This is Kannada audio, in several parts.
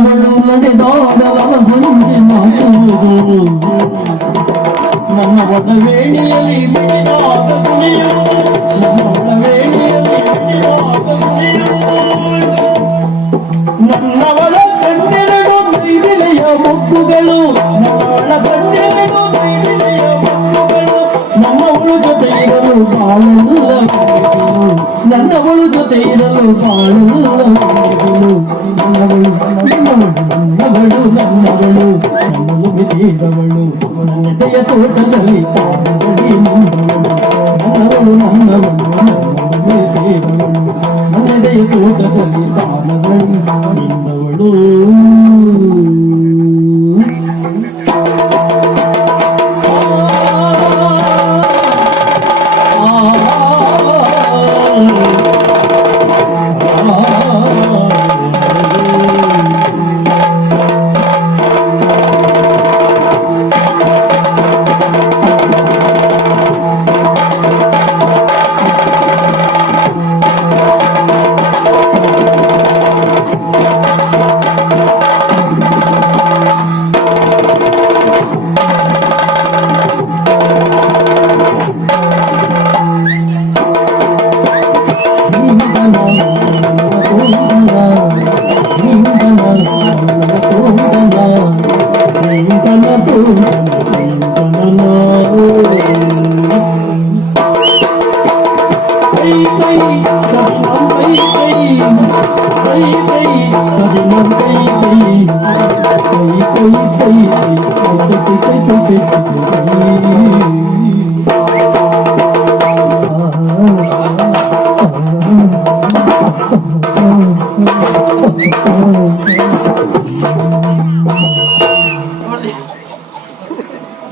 ನನ್ನವಳು ನಡೆದಾಡ ಸಂಜೆ ಮಾಡುವುದು ನನ್ನ ಒಡ ವೇಣಿಯಲ್ಲಿ ಬಿಡಿದಾಗ ಕುಣಿಯುವುದು ನನ್ನ ಒಡ ವೇಣಿಯಲ್ಲಿ ಬಿಡಿದಾಗ ಕುಣಿಯುವುದು ನನ್ನವಳ ಕಣ್ಣೆರಡು ಮೈದಿಲೆಯ ಮುಕ್ಕುಗಳು ನನ್ನವಳ ಕಣ್ಣೆರಡು ಮೈದಿಲೆಯ ಮುಕ್ಕುಗಳು ನನ್ನವಳು ಜೊತೆ ಇರಲು ಬಾಳಲ್ಲ ನನ್ನವಳು ಜೊತೆ ಇರಲು ಬಾಳಲ್ಲ ನನ್ನವಳು ನನ್ನವಳು ನನ್ನವಳು ನನ್ನಲು ಮಿತಿದವಳು ನನ್ನದೆಯ ತೋಟದಲ್ಲಿ ತಾನವಳಿ ನನ್ನವಳು ನನ್ನವಳು ನನ್ನಲು ಮಿತಿದವಳು ನನ್ನದೆಯ ತೋಟದಲ್ಲಿ ತಾನವಳಿ ನಿಂದವಳು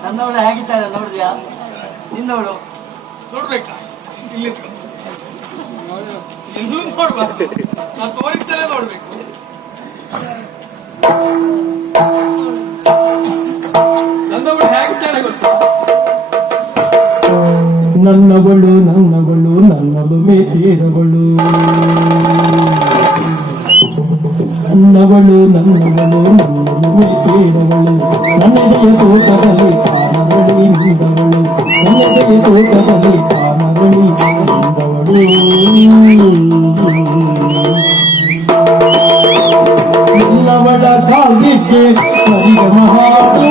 ನನ್ನವಳು ಹೇಗಿದ್ದಾಳೆ ನೋಡಿದ್ಯಾ? ನಿನ್ನವಳು ನೋಡ್ಬೇಕಾ? ಇಲ್ಲಿ ಎಲ್ಲೂ ನೋಡ್ಬಾರ್ದು, ನಾನು ತೋರಿಸ್ತಲೇ ನೋಡ್ಬೇಕು. ನನ್ನವಳು ಹೇಗಿದ್ದಾಳೆ ಗೊತ್ತಾ? ನನ್ನವಳು ನನ್ನವಳು ನನ್ನಲು ಮೇತಿರವಳು ನನ್ನವಳು ನನ್ನವಳು ನನ್ನಲು ಮೇತಿರವಳು ನನ್ನದೆಯ ತೋಟದಲ್ಲಿ ಕಾನವಳಿ ನಿಂದವಳು ನನ್ನದೆಯ ತೋಟದಲ್ಲಿ ಕಾನವಳಿ ನಿಂದವಳು ನನ್ನವಳ ಕಾಲ್ಗೆಜ್ಜೆ ಸರಿಗಮ ಹಾಡು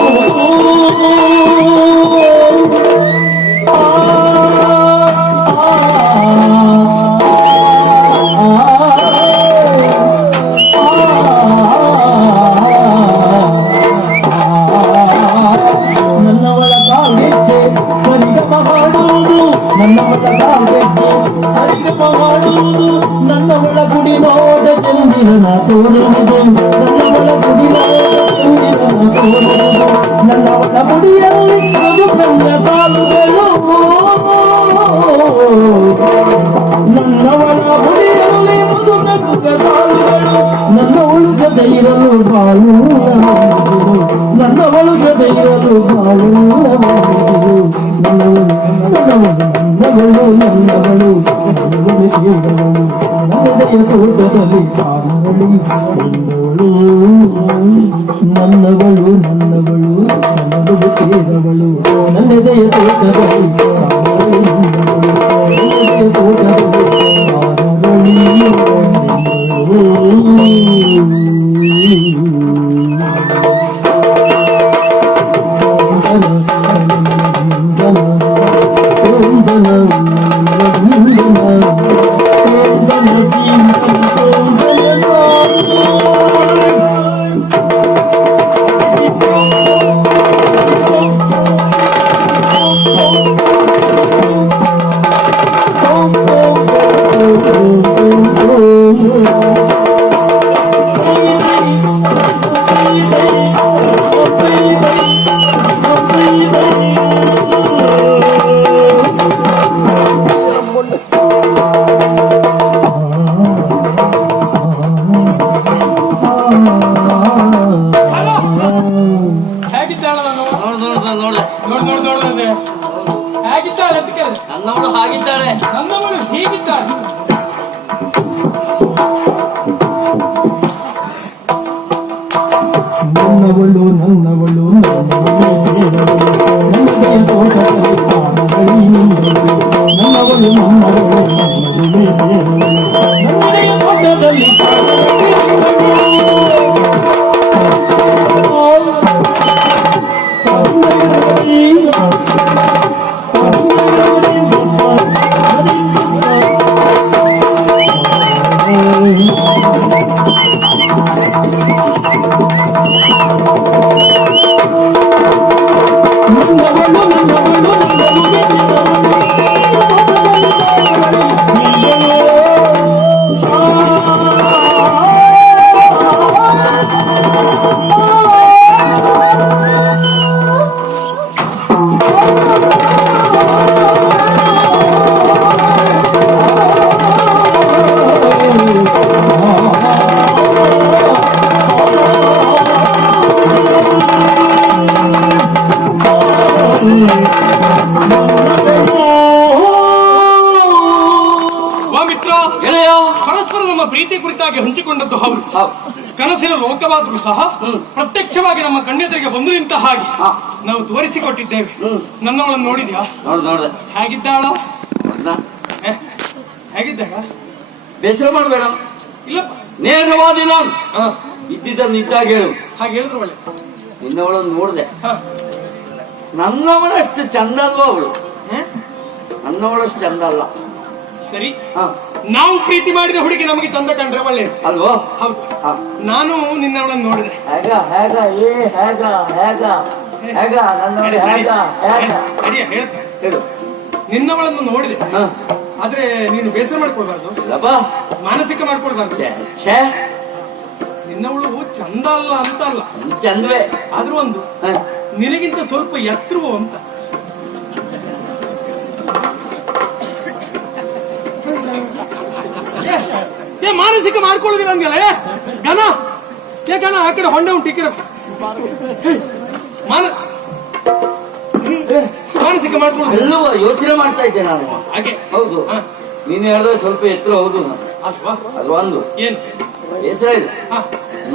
ನನ್ನವಳ ಗುಡಿ ನೋಡ ಚಂದಿರನ ತೋರುವುದು ನನ್ನವಳ ಗುಡಿ ನೋಡ ಚಂದಿರನ ತೋರುವುದು ನನ್ನವಳ ಗುಡಿಯಲ್ಲಿ ಮಧುಕಂಡ ಸಾಲುಗಳು ನನ್ನವಳ ಗುಡಿಯಲ್ಲಿ ಮಧುಕಂಡ ಸಾಲುಗಳು ನನ್ನವಳು ಜೊತೆ ಇರಲು ಬಾಳುವ ನನ್ನವಳು ಜೊತೆ ಇರಲು ಬಾಳುವ ನನ್ನವಳು ನನ್ನವಳು ನನ್ನದೆಯ ತೋಟದಲ್ಲಿ ಕಾನವಳಿ ನನ್ನವಳು ನನ್ನವಳು ನನ್ನದು ತೇರವಳು ನನ್ನದೆಯ ತೋಟದಲ್ಲಿ ಕಾನವಳಿ ನನ್ನದೆಯ ತೋಟದಲ್ಲಿ ಕಾನವಳಿ ನನ್ನವಳು ಹಾಗಿದ್ದಾಳೆ, ನನ್ನವಳು ಹೀಗಿದ್ದಾಳೆ. ನನ್ನವಳು ನನ್ನವಳು ನನ್ನದೆಯ ತೋಟದಲ್ಲಿ ಕಾಣಬಳಿ ನಿಂದಳು ನನ್ನವಳು ನನ್ನವಳು ನನ್ನದೆಯ ತೋಟದಲ್ಲಿ ವಾ ಮಿತ್ರ, ಗೆಳೆಯ ಪರಸ್ಪರ ನಮ್ಮ ಪ್ರೀತಿ ಕುರಿತಾಗಿ ಹಂಚಿಕೊಂಡದ್ದು ಹೌದು. ಕನಸಿನ ಲೋಕವಾದರೂ ಸಹ ಪ್ರತ್ಯಕ್ಷವಾಗಿ ನಮ್ಮ ಕಣ್ಣೆದುರಿಗೆ ಬಂದು ನಿಂತ ಹಾಗೆ ನಾವು ತೋರಿಸಿಕೊಟ್ಟಿದ್ದೇವೆ. ನನ್ನವಳನ್ನು ನೋಡಿದ್ಯಾ? ನೋಡ್ದೆ ಹೇಗಿದ್ದಾಳ? ನೋಡ್ದ? ಹೇಗಿದ್ದಾಗ? ಬೇಸರ ಮಾಡಬೇಡ, ಇಲ್ಲಪ್ಪ, ನೇರವಾದಿ ನಾನು ಇದ್ದಿದ್ದನ್ನು ಇದ್ದಾಗ ಹೇಳು. ಹಾಗೆ ಹೇಳಿದ್ರು ಒಳ್ಳೆ. ನಿನ್ನವಳನ್ನು ನೋಡ್ದೆ, ಹ. ನನ್ನವಳಷ್ಟು ಚಂದ ಅಲ್ವಾ ಅವಳು? ನನ್ನವಳಷ್ಟು ಚಂದ ಅಲ್ಲ. ಸರಿ, ಹ, ನಾವು ಪ್ರೀತಿ ಮಾಡಿದ ಹುಡುಗಿ ನಮಗೆ ಚಂದ ಕಂಡ್ರೆ ಒಳ್ಳೆಯದು ಅಲ್ವೋ? ಹೌದು. ಹ. ನಾನು ನಿನ್ನವಳನ್ನು ನೋಡಿದೆ. ಹೇಗ ಹೇಗ ಏ ಹೇಗ ಹೇಗ ಹೇಗ ನನ್ನವಳು ಹೇಗ ಹೇಗ ಹೇಳ್ತೆ, ಹೇಳು. ನಿನ್ನವಳನ್ನು ನೋಡಿದೆ, ಹ, ಆದ್ರೆ ನೀನು ಬೇಸರ ಮಾಡ್ಕೊಳ್ಬಾರ್ದು, ಇಲ್ಲಪ್ಪ. ಮಾನಸಿಕ ಮಾಡ್ಕೊಳ್ಬಾರ್ದು. ಛೇ ಛೇ, ನಿನ್ನವಳು ಚಂದ ಅಲ್ಲ ಅಂತ ಅಲ್ಲ, ಚಂದವೇ. ಆದ್ರೂ ಒಂದು ಹ, ನಿನಗಿಂತ ಸ್ವಲ್ಪ ಎತ್ತರವು ಅಂತ. ಏ ಮಾನಸಿಕ ಮಾಡ್ಕೊಳ್ಳೋದಿಲ್ಲ ಅಂದ್ಯಲ್ಲ. ಘನ ಏ ಘನ, ಆ ಕಡೆ ಹೊಂಡ ಉಂಟು, ಈ ಕಡೆ ಮಾನಸಿಕ ಮಾಡ್ಕೊಳ್ಳೋದು ಎಲ್ಲವ ಯೋಚನೆ ಮಾಡ್ತಾ ಇದ್ದೆ ನಾನು. ಹಾಗೆ. ಹೌದು, ಹ. ನೀನು ಹೇಳಿದ್ರೆ ಸ್ವಲ್ಪ ಎತ್ತರ. ಹೌದು, ನಾನು ಅಲ್ವಾ? ಅದು ಒಂದು ಏನು? ಬೇಸರ ಇಲ್ಲ. ಹ.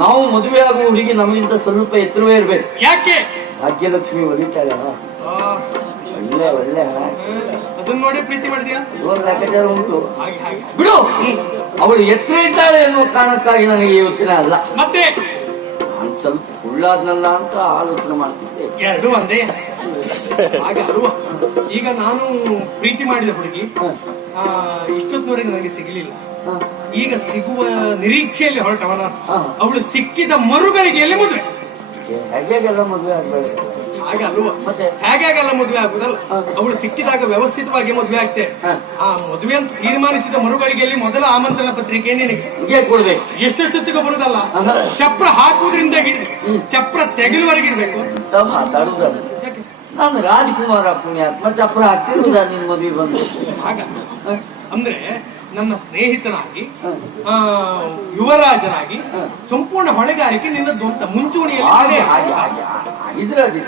ನಾವು ಮದುವೆ ಆಗುವ ಹುಡುಗಿ ನಮಗಿಂತ ಸ್ವಲ್ಪ ಎತ್ತರವೇ ಇರ್ಬೇಕು. ಯಾಕೆ? ಭಾಗ್ಯಲಕ್ಷ್ಮಿ ಒಲಿತಾಳೆ. ಆ, ಒಳ್ಳೆ ಒಳ್ಳೆ ಅದನ್ನ ನೋಡಿ ಪ್ರೀತಿ ಮಾಡಿದ್ಯಾ? ಒಂದು ಲೆಕ್ಕಾಚಾರ ಉಂಟು. ಹಾಗೆ ಹಾಗೆ ಬಿಡು, ಅವಳು ಎತ್ತರ ಇದ್ದಾಳೆ ಎನ್ನುವ ಕಾರಣಕ್ಕಾಗಿ ನನಗೆ ಯೋಚನೆ ಅಲ್ಲ. ಮತ್ತೆ ನಾನು ಸ್ವಲ್ಪ ಉಳ್ಳಾದ್ನಲ್ಲ ಅಂತ ಆಲೋಚನೆ ಮಾಡ್ತಿದ್ದೆ. ಎರಡು ಒಂದೇ ಹಾಗೆ ಅಲ್ವಾ? ಈಗ ನಾನು ಪ್ರೀತಿ ಮಾಡಿದ ಹುಡುಗಿ ಇಷ್ಟೊತ್ತಿನವರೆಗೆ ನನಗೆ ಸಿಗಲಿಲ್ಲ. ಈಗ ಸಿಗುವ ನಿರೀಕ್ಷೆಯಲ್ಲಿ ಹೊರಟವ ನಾನು. ಅವಳು ಸಿಕ್ಕಿದ ಮರುಗಳಿಗೆಯಲ್ಲಿ ಮದುವೆ. ಹೇಗೆಲ್ಲ ಮದುವೆ ಆಗ್ಬೇಡ. ಹಾಗೆ ಅಲ್ವಾ? ಮತ್ತೆ? ಹೇಗಾಗಲ್ಲ ಮದುವೆ ಆಗುದಲ್ಲ. ಅವಳು ಸಿಕ್ಕಿದಾಗ ವ್ಯವಸ್ಥಿತವಾಗಿ ಮದುವೆ ಆಗ್ತೆ. ಆ ಮದುವೆ ಅಂತ ತೀರ್ಮಾನಿಸಿದ ಮರುಗಳಿಗೆಯಲ್ಲಿ ಮೊದಲ ಆಮಂತ್ರಣ ಪತ್ರಿಕೆ ನಿನಗೆ ಹೀಗೆ ಕೊಡ್ಬೇಕು. ಎಷ್ಟೆಷ್ಟೊತ್ತಿಗೆ ಬರುದಲ್ಲ. ಚಪ್ರ ಹಾಕುವುದರಿಂದ ಹಿಡಿದು ಚಪ್ರ ತೆಗೆದುವರೆಗಿರ್ಬೇಕು. ಮಾತಾಡುದಲ್ಲ. ಯಾಕೆ? ನಾನು ರಾಜ್ಕುಮಾರ ಪುಣ್ಯಾತ್ಮ ಚಪ್ರ ಹಾಕ್ತಿರುವುದ ನಿನ್ ಮದುವೆ ಬಂದು. ಹಾಗ ಅಂದ್ರೆ ನನ್ನ ಸ್ನೇಹಿತನಾಗಿ ಯುವರಾಜನಾಗಿ ಸಂಪೂರ್ಣ ಹೊಣೆಗಾರಿಕೆ ನಿನ್ನದ್ದು ಅಂತ ಮುಂಚೂಣಿಯಲ್ಲಿ ಹಾಗೆ ಹಾಗೆ ಹಾಗೆ ಇದ್ರಲ್ಲಿ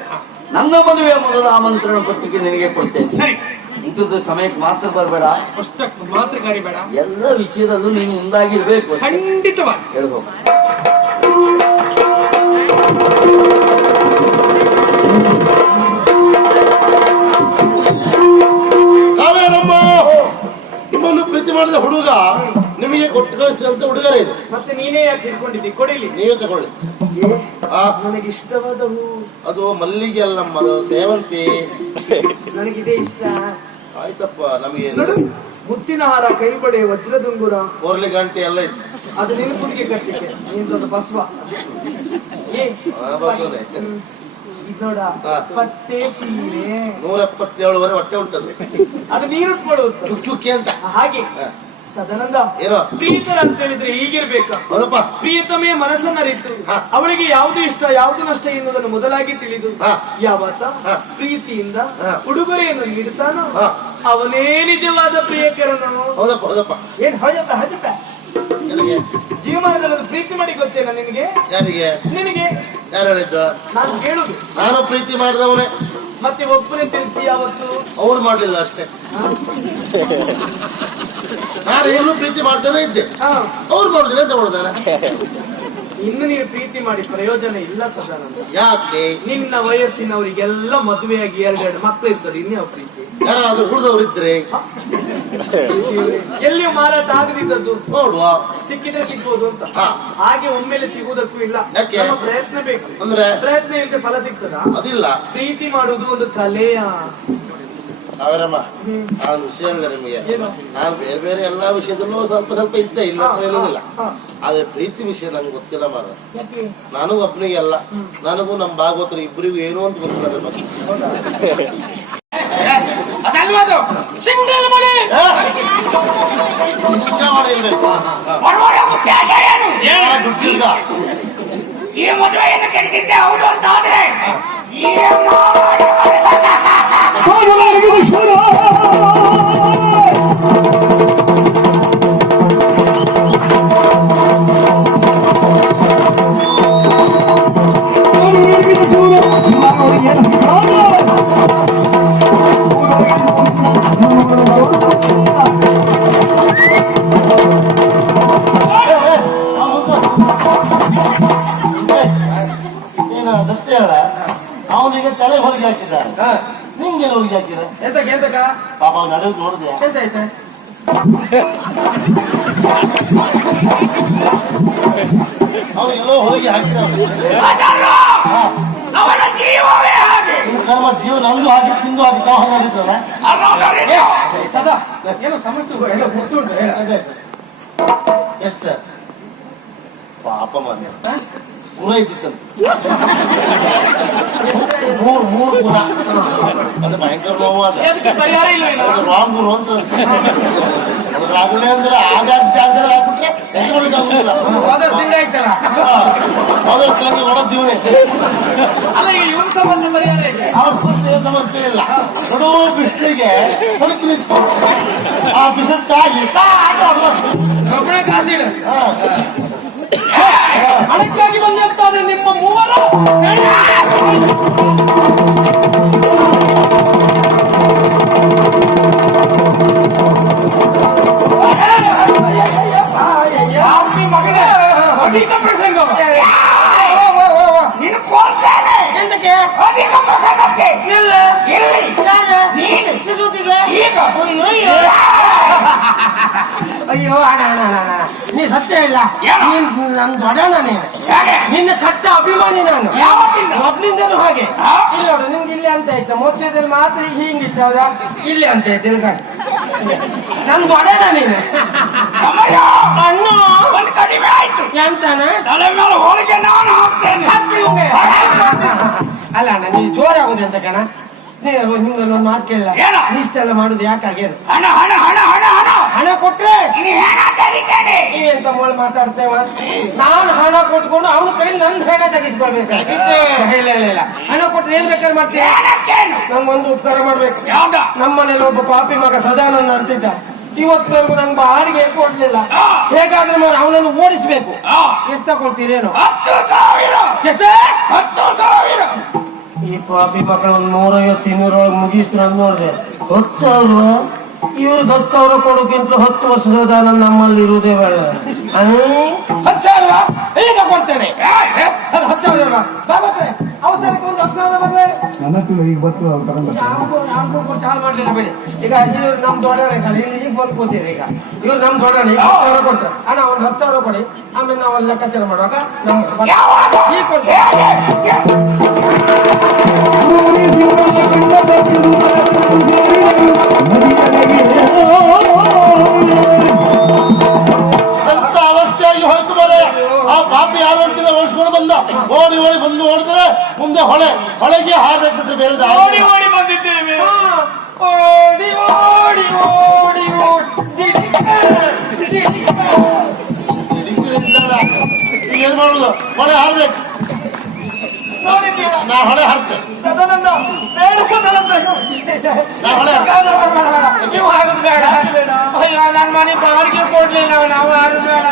ನನ್ನ ಮದುವೆಯ ಮೊದಲ ಆಮಂತ್ರಣ ಪತ್ರಿಕೆ ನಿನಗೆ ಕೊಡ್ತೇನೆ. ಸರಿ, ಇಂಥದ್ದು ಸಮಯಕ್ಕೆ ಮಾತ್ರ ಬರಬೇಡ. ಅಷ್ಟಕ್ಕೆ ಮಾತ್ರ ಕರಿಬೇಡ. ಎಲ್ಲ ವಿಷಯದಲ್ಲೂ ನೀನು ಮುಂದಾಗಿರ್ಬೇಕು. ಖಂಡಿತವಾಗಿ ಹೇಳ್ಬೇಕು. ಕಾವೇರಮ್ಮ, ನಿಮ್ಮನ್ನು ಪ್ರೀತಿ ಮಾಡಿದ ಹುಡುಗ ನಿಮಗೆ ಕೊಟ್ಟು ಕಳಿಸಿದಂತ ಹುಡುಗರೇ ಇದು. ಮತ್ತೆ ನೀನೇ ಯಾಕೆ ಹಿಡ್ಕೊಂಡಿದ್ದಿ? ಕೊಡಿಲಿ. ನೀವೇ ತಗೊಳ್ಳಿ. ನನಗೆ ಇಷ್ಟವಾದ ಹೂ. ಅದು ಮಲ್ಲಿಗೆ ಅಲ್ಲಮ್ಮ, ಅದು ಸೇವಂತಿ. ನನಗಿದೆ ಇಷ್ಟ. ಆಯ್ತಪ್ಪ, ನಮಗೆ ನೋಡು, ಮುತ್ತಿನ ಹಾರ, ಕೈಬಳೆ, ವಜ್ರದುಂಗುರ, ಕೋರ್ಲಿ ಗಂಟೆ ಎಲ್ಲ ಇತ್ತು. ಅದು ನಿನ್ನ ಕುದಿಗೆ ಕಟ್ಟಲಿಕ್ಕೆ. ನೀನ್ ದೊಡ್ಡ ಬಸವ. ಬಸವನೇ. ಇದು ನೋಡ, ಪಟ್ಟೆ ಸೀರೆ 177 ಹೊಟ್ಟೆ ಉಂಟದು. ಅದು ನೀರು ಉಟ್ಕೊಳ್ಳುವುದು. ಚುಕ್ ಚುಕ್ಕಿ ಅಂತ. ಹಾಗೆ ಸದಾನಂದ, ಏನೋ ಪ್ರೀತರ ಅಂತ ಹೇಳಿದ್ರೆ ಹೀಗಿರ್ಬೇಕು. ಹೌದಪ್ಪ. ಪ್ರಿಯತಮೆಯ ಮನಸ್ಸನ್ನರಿತು ಅವಳಿಗೆ ಯಾವುದು ಇಷ್ಟ ಯಾವುದು ನಷ್ಟ ಎನ್ನುವುದನ್ನು ಮೊದಲಾಗಿ ತಿಳಿದು ಯಾವತ್ತ ಪ್ರೀತಿಯಿಂದ ಉಡುಗೊರೆಯನ್ನು ನೀಡುತ್ತಾನೋ ಅವನೇ ನಿಜವಾದ ಪ್ರಿಯಕರನು. ಹೌದಪ್ಪ ಹೌದಪ್ಪ. ಏನ್ ಹಜಪ ಹಜಪ ನನಗೆ ಜೀವನದಲ್ಲಿ ಪ್ರೀತಿ ಮಾಡಿ ಗೊತ್ತೇನ ನಿನಗೆ? ಯಾರಿಗೆ? ನಿನಗೆ. ಯಾರು ಹೇಳಿದ್ದು? ನಾನು ಕೇಳುದು. ನಾನು ಪ್ರೀತಿ ಮಾಡಿದವನೇ. ಮತ್ತೆ ಒಬ್ಬನೇ ತಿಳಿಸಿ ಯಾವತ್ತು? ಅವ್ರು ಮಾಡ್ಲಿಲ್ಲ ಅಷ್ಟೇ. ನಾನು ಏನು ಪ್ರೀತಿ ಮಾಡ್ತಾನೆ ಇದ್ದೆ, ಅವ್ರು ಮಾಡುದಿಲ್ಲ ಅಂತ ಮಾಡಿದಾರೆ. ಇನ್ನು ನೀನು ಪ್ರೀತಿ ಮಾಡಿ ಪ್ರಯೋಜನ ಇಲ್ಲ ಸದಾನಂದ. ಯಾಕೆ? ನಿನ್ನ ವಯಸ್ಸಿನವರಿಗೆಲ್ಲ ಮದುವೆಯಾಗಿ 2 ಮಕ್ಕಳು ಇರ್ತಾರೆ, ಇನ್ಯಾವ ಪ್ರೀತಿ? ಯಾರಾದ್ರೂ ಹುಡುಗವರಿದ್ರೆ ಎಲ್ಲಿಯೂ ಮಾರಾಟ ಆಗದಿದ್ದದ್ದು ನೋಡುವ, ಸಿಕ್ಕಿದ್ರೆ ಸಿಗ್ಬೋದು ಅಂತ. ಹಾ. ಹಾಗೆ ಒಮ್ಮೆಲೆ ಸಿಗುವುದಕ್ಕೂ ಇಲ್ಲ, ಯಾಕೆ? ನಮ್ಮ ಪ್ರಯತ್ನ ಬೇಕು. ಅಂದ್ರೆ ಪ್ರಯತ್ನ ಇಲ್ಲದೆ ಫಲ ಸಿಗ್ತದ? ಅದಿಲ್ಲ. ಪ್ರೀತಿ ಮಾಡುವುದು ಒಂದು ಕಲೆಯ. ಅವರಮ್ಮ ನಾನು ವಿಷಯ ಹೇಳಿದೆ ನಿಮಗೆ, ಏನು? ನಾನು ಬೇರೆ ಬೇರೆ ಎಲ್ಲಾ ವಿಷಯದಲ್ಲೂ ಸ್ವಲ್ಪ ಸ್ವಲ್ಪ ಇದ್ದೆ, ಇಲ್ಲ ಅಂತ ಹೇಳೋದಿಲ್ಲ. ಆದ್ರೆ ಪ್ರೀತಿ ವಿಷಯ ನಂಗೆ ಗೊತ್ತಿಲ್ಲ ಮಾರ. ನನಗೂ ಒಬ್ಬನಿಗೆ ಅಲ್ಲ, ನನಗೂ ನಮ್ಮ ಭಾಗವತರು ಇಬ್ಬರಿಗೂ ಏನು ಅಂತ ಗೊತ್ತಿಲ್ಲ ಅದ್ರ ಬಗ್ಗೆ. ಅದಲ್ವದು ಸಿಂಗಲ್ ಮನೆ ನಿಜ ಮಾಡಿರ್ಬೇಕು. ಈಗ ಈ ಮದುವೆಯನ್ನು ಕೆಡಿಸಿದ್ದೆ ಹೌದು ಅಂತ ಆದ್ರೆ ಅವನಿಗೆ ತಲೆ ಹೊಲಿಗೆ ಹಾಕಿದ್ದಾರೆ, ನಿಂಗೆ ಹೊಲಿಗೆ ಹಾಕಿದ್ದಾರೆ. ಪಾಪ ಅವ್ನು ನಡೆದು ನೋಡಿದೆ, ಅವನಿಗೆಲ್ಲೋ ಹೊಲಿಗೆ ಹಾಕಿದ್ದಾರೆ. ಕರ್ಮ ಜೀವ ನಮ್ದು ಹಾಕಿ ತಿಂದು ಹಾಕಿ ತಾವು ಹಾಗಾಗಿದ್ದಲ್ಲ. ಏನೋ ಸಮಸ್ಯೆ ಎಲ್ಲ ಗೊತ್ತುಂಟು. ಎಷ್ಟು ಪಾಪ ಮನೆ ಪುರ ಇದ್ದಿತ್ತಂತ, ಮೂರು ಪುರ. ಅದು ಭಯಂಕರ ನೋವಾದ. ಪರಿಹಾರ ಇಲ್ವೇನೋ? ರಾಂಗ್ ಗುರು ಅಂತ ಅದ್ರಾಗಲೇ ಅಂದ್ರೆ ಆಗಾಗ ಜಾಗದಲ್ಲಿ ಹಾಕ್ಬಿಟ್ರೆ ಎದುರುಗಳಿಗಾಗುದಿಲ್ಲ. ಅದಕ್ಕೆ ಹೊಡೆದಿವನೇ. ಅಲ್ಲ, ಈಗ ಇವನ್ ಸಮಸ್ಯೆ ಪರಿಹಾರ ಇದೆ. ಅವ್ರ ಸಮಸ್ಯೆ ಇಲ್ಲ. ನೋಡು ಬಿಸಿಲಿಗೆ ಹೊರಕ್ಕೆ ನಿಂತ್ಕೊಂಡು ಆ ಬಿಸಿಲು ತಾಗಿ ಕಾಸಿಡ ಹಣಕ್ಕಾಗಿ ಬಂದಿರ್ತಾರೆ ನಿಮ್ಮ ಮೂವರು. ಅಧಿಕ ಪ್ರಸಂಗ ನೀನು ಕೊಡ್ತೇನೆ ಎಂದಕ್ಕೆ? ಅಧಿಕ ಪ್ರಸಂಗಕ್ಕೆ ಇಲ್ಲ ಈಗ ಅಯ್ಯೋ ನೀ ಸತ್ಯ ಇಲ್ಲ, ನನ್ ದೊಡ್ಡಣ್ಣ ನೀನು, ನಿನ್ನ ಕಟ್ಟ ಅಭಿಮಾನಿ ನಾನು ಮೊದ್ಲಿಂದಲೂ ಹಾಗೆ. ಇಲ್ಲ ನೋಡು, ನಿಮ್ಗೆ ಇಲ್ಲಿ ಅಂತ ಆಯ್ತು, ಮೊದಲದಲ್ಲಿ ಮಾತ್ರ ಹಿಂಗಿತ್ತು, ಹೌದಾ? ಇಲ್ಲಿ ಅಂತ ಆಯ್ತು ತಿಳ್ಕೊಂಡು ನನ್ ದೊಡ್ಡಣ್ಣ ನೀನು. ಅಣ್ಣ ಒಂದು ಕಡಿಮೆ ಆಯ್ತು ಎಂತಾನ ತಲೆ ಮೇಲೆ ಹೋಳಿಗೆ ನಾನು ಹಾಕ್ತೇನೆ. ಅಲ್ಲ ಅಣ್ಣ, ನೀವು ಜೋರಾಗುದು ಅಂತ ಕಣ. ನಿಮ್ಗೊಂದು ಮಾತು ಕೇಳಲ್ಲ, ಇಷ್ಟೆಲ್ಲ ಮಾಡುದು ಯಾಕಾಗ್ಯದು? ಹಣ ಹಣ ಹಣ ಹಣ ಹಣ ಹಣ ಕೊಟ್ರೆ ಎಂತ ಮೊಳ್ ಮಾತಾಡ್ತೇವ? ನಾನು ಹಣ ಕೊಟ್ಕೊಂಡು ಅವನ ಕೈಲಿ ನಂದು ಹಣ ತೆಗಿಸ್ಕೊಳ್ಬೇಕು. ಇಲ್ಲ ಇಲ್ಲ ಇಲ್ಲ, ಹಣ ಕೊಟ್ರೆ ಏನ್ ಬೇಕಾದ್ರೆ ಮಾಡ್ತೀನಿ. ನಂಗೊಂದು ಉಪಕಾರ ಮಾಡ್ಬೇಕು. ನಮ್ಮನೇಲಿ ಒಬ್ಬ ಪಾಪಿ ಮಗ ಸದಾನಂದ ಅಂತಿದ್ದ, ಇವತ್ತಿನವರೆಗೂ ನಂಗೆ ಬಾಡಿಗೆ ಕೊಡ್ಲಿಲ್ಲ. ಹೇಗಾದ್ರೆ ಮಾಡಿ ಅವನನ್ನು ಓಡಿಸ್ಬೇಕು. ಎಷ್ಟು ತಗೊಳ್ತೀರೇನು? 10,000. ಈ ಪಾಪಿ ಮಕ್ಕಳು 150-200 ಒಳಗೆ ಮುಗಿಸ್ತು ಅಂತ ನೋಡಿದೆ. 10,000 ಇವ್ರಿಗೆ 10,000 ಕೊಡೋಕ್ಕಿಂತ 10 ವರ್ಷದ ನಾನು ನಮ್ಮಲ್ಲಿ ಇರುವುದೇ ಬೇಡ. 10,000 ಈಗ ಕೊಡ್ತೇನೆ. 10,000 ಅವಸರಕ್ಕೆ ಒಂದು 10,000 ಬರ್ಲೆ. ನನಗೂ ಈಗ ಬತ್ತು ಯಾರಿಗೂ ಕೊಟ್ಟು ಹಾಳು ಮಾಡ್ಲಿಲ್ಲ ಬೇಡಿ. ಈಗ ಇವ್ರು ನಮ್ ದೊಡ್ಡವರೇ ಈಗ ಬಂದು ಕೂತೀರಿ. ಈಗ ಇವ್ರು ನಮ್ ದೊಡ್ಡವರೇ 10,000 ಕೊಡ್ತಾರೆ. ಅಣ್ಣ ಒಂದು 10,000 ಕೊಡಿ, ಆಮೇಲೆ ನಾವು ಅಲ್ಲಿ ಲೆಕ್ಕಾಚಾರ ಮಾಡುವಾಗ ಈಗ ಕೊಡ್ತೇವೆ. ಅಂತ ಅವಸ್ಥೆಯಾಗಿ ಹೋಯ್ತು ಮರೆ. ಆ ಪಾಪಿ ಯಾರು ಅಂತಿಲ್ಲ, ಓಡಿಸ್ಕೊಂಡು ಬಂದ. ಓಡಿ ಓಡಿ ಬಂದು ಓಡಿದ್ರೆ ಮುಂದೆ ಹೊಳೆಗೆ ಹಾರ್ಬೇಕ್ಬಿಟ್ರೆ ಬೇರೆ ಓಡಿ ಓಡಿ ಬಂದಿದ್ದೇವೆ. ಓಡಿ ಓಡಿ ಓಡಿ ಓಡಿ ಏನ್ ಮಾಡುದು? ಹೊಳೆ ಹಾರ್ಬೇಕು. ನೋಡಿದ್ದೀರಾ? ನಾ ಹೊಳೆ ಹಾರ್ತೆ. ಸದಾನಂದ ಬೇಡ, ಸದಾನಂದ ನಾ ಹೊಳೆ ನೀವು ಹಾರುದು ಬೇಡ. ಅಯ್ಯೋ, ನನ್ನ ಮನೆ ಬಾಡಿಗೆ ಕೊಡ್ಲಿಲ್ಲ, ನಾವು ಹಾರುದು ಬೇಡ.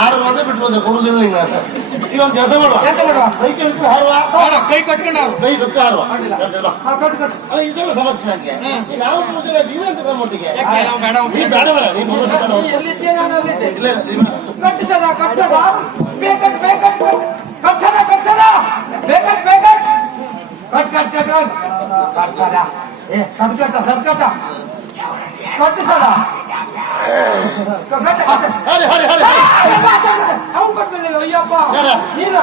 ಹಾರು ಮತ್ತೆ ಬಿಟ್ಟು ಬಂದೆ, ಕೊಡುದಿಲ್ಲ ನಿಂಗೆ. ಈಗ ಒಂದು ಕೆಲಸ ಮಾಡುವ, ಎಂತ ಮಾಡುವ? ಕೈ ಕಟ್ಕೊಂಡು ಹಾರುವ, ಬೇಡ, ಕೈ ಕಟ್ಕೊಂಡು ಹಾರು. ಕೈ ಕಟ್ಕೊಂಡು ಹಾರುವ. ಹಾ, ಕಟ್ಟು ಕಟ್ಟು. ಅಲ್ಲ, ಇದೆಲ್ಲ ಸಮಸ್ಯೆ ನನಗೆ. ಈಗ ನಾವು ಪೂಜೆ ನೀವೆಂತ ನಮ್ಮೊಟ್ಟಿಗೆ ಯಾಕೆ ನಾವು ಬೇಡ ಅಂತ ನೀ ಬೇಡ ಬೇಡ, ನೀ ಮನುಷ್ಯ ಬೇಡ. ಎಲ್ಲಿದ್ದೆ ನಾನು ಅಲ್ಲಿದ್ದೆ. ಇಲ್ಲ ಇಲ್ಲ, ನೀ ಬೇಡ. ಕಟ್ಟಿಸದ ಕಟ್ಟಿಸದ ಬೇಕಟ್ ಬೇಕಟ್ ಕಟ್ಸದ ಕಟ್ಸದ ಬೇಕಟ್ ಬೇಕಟ್ ಕಟ್ ಕಟ್ ಕಟ್ ಕಟ್ಸದ ಸದ್ಕಟ್ಟ ಸದ್ಕಟ್ಟ ಕಟ್ಟಿಸದ ಹರಿ ಹರಿ ಹರಿ ಅವು ಕಟ್ಟಲಿಲ್ಲ ಅಯ್ಯಪ್ಪ ಯಾರ? ನೀನ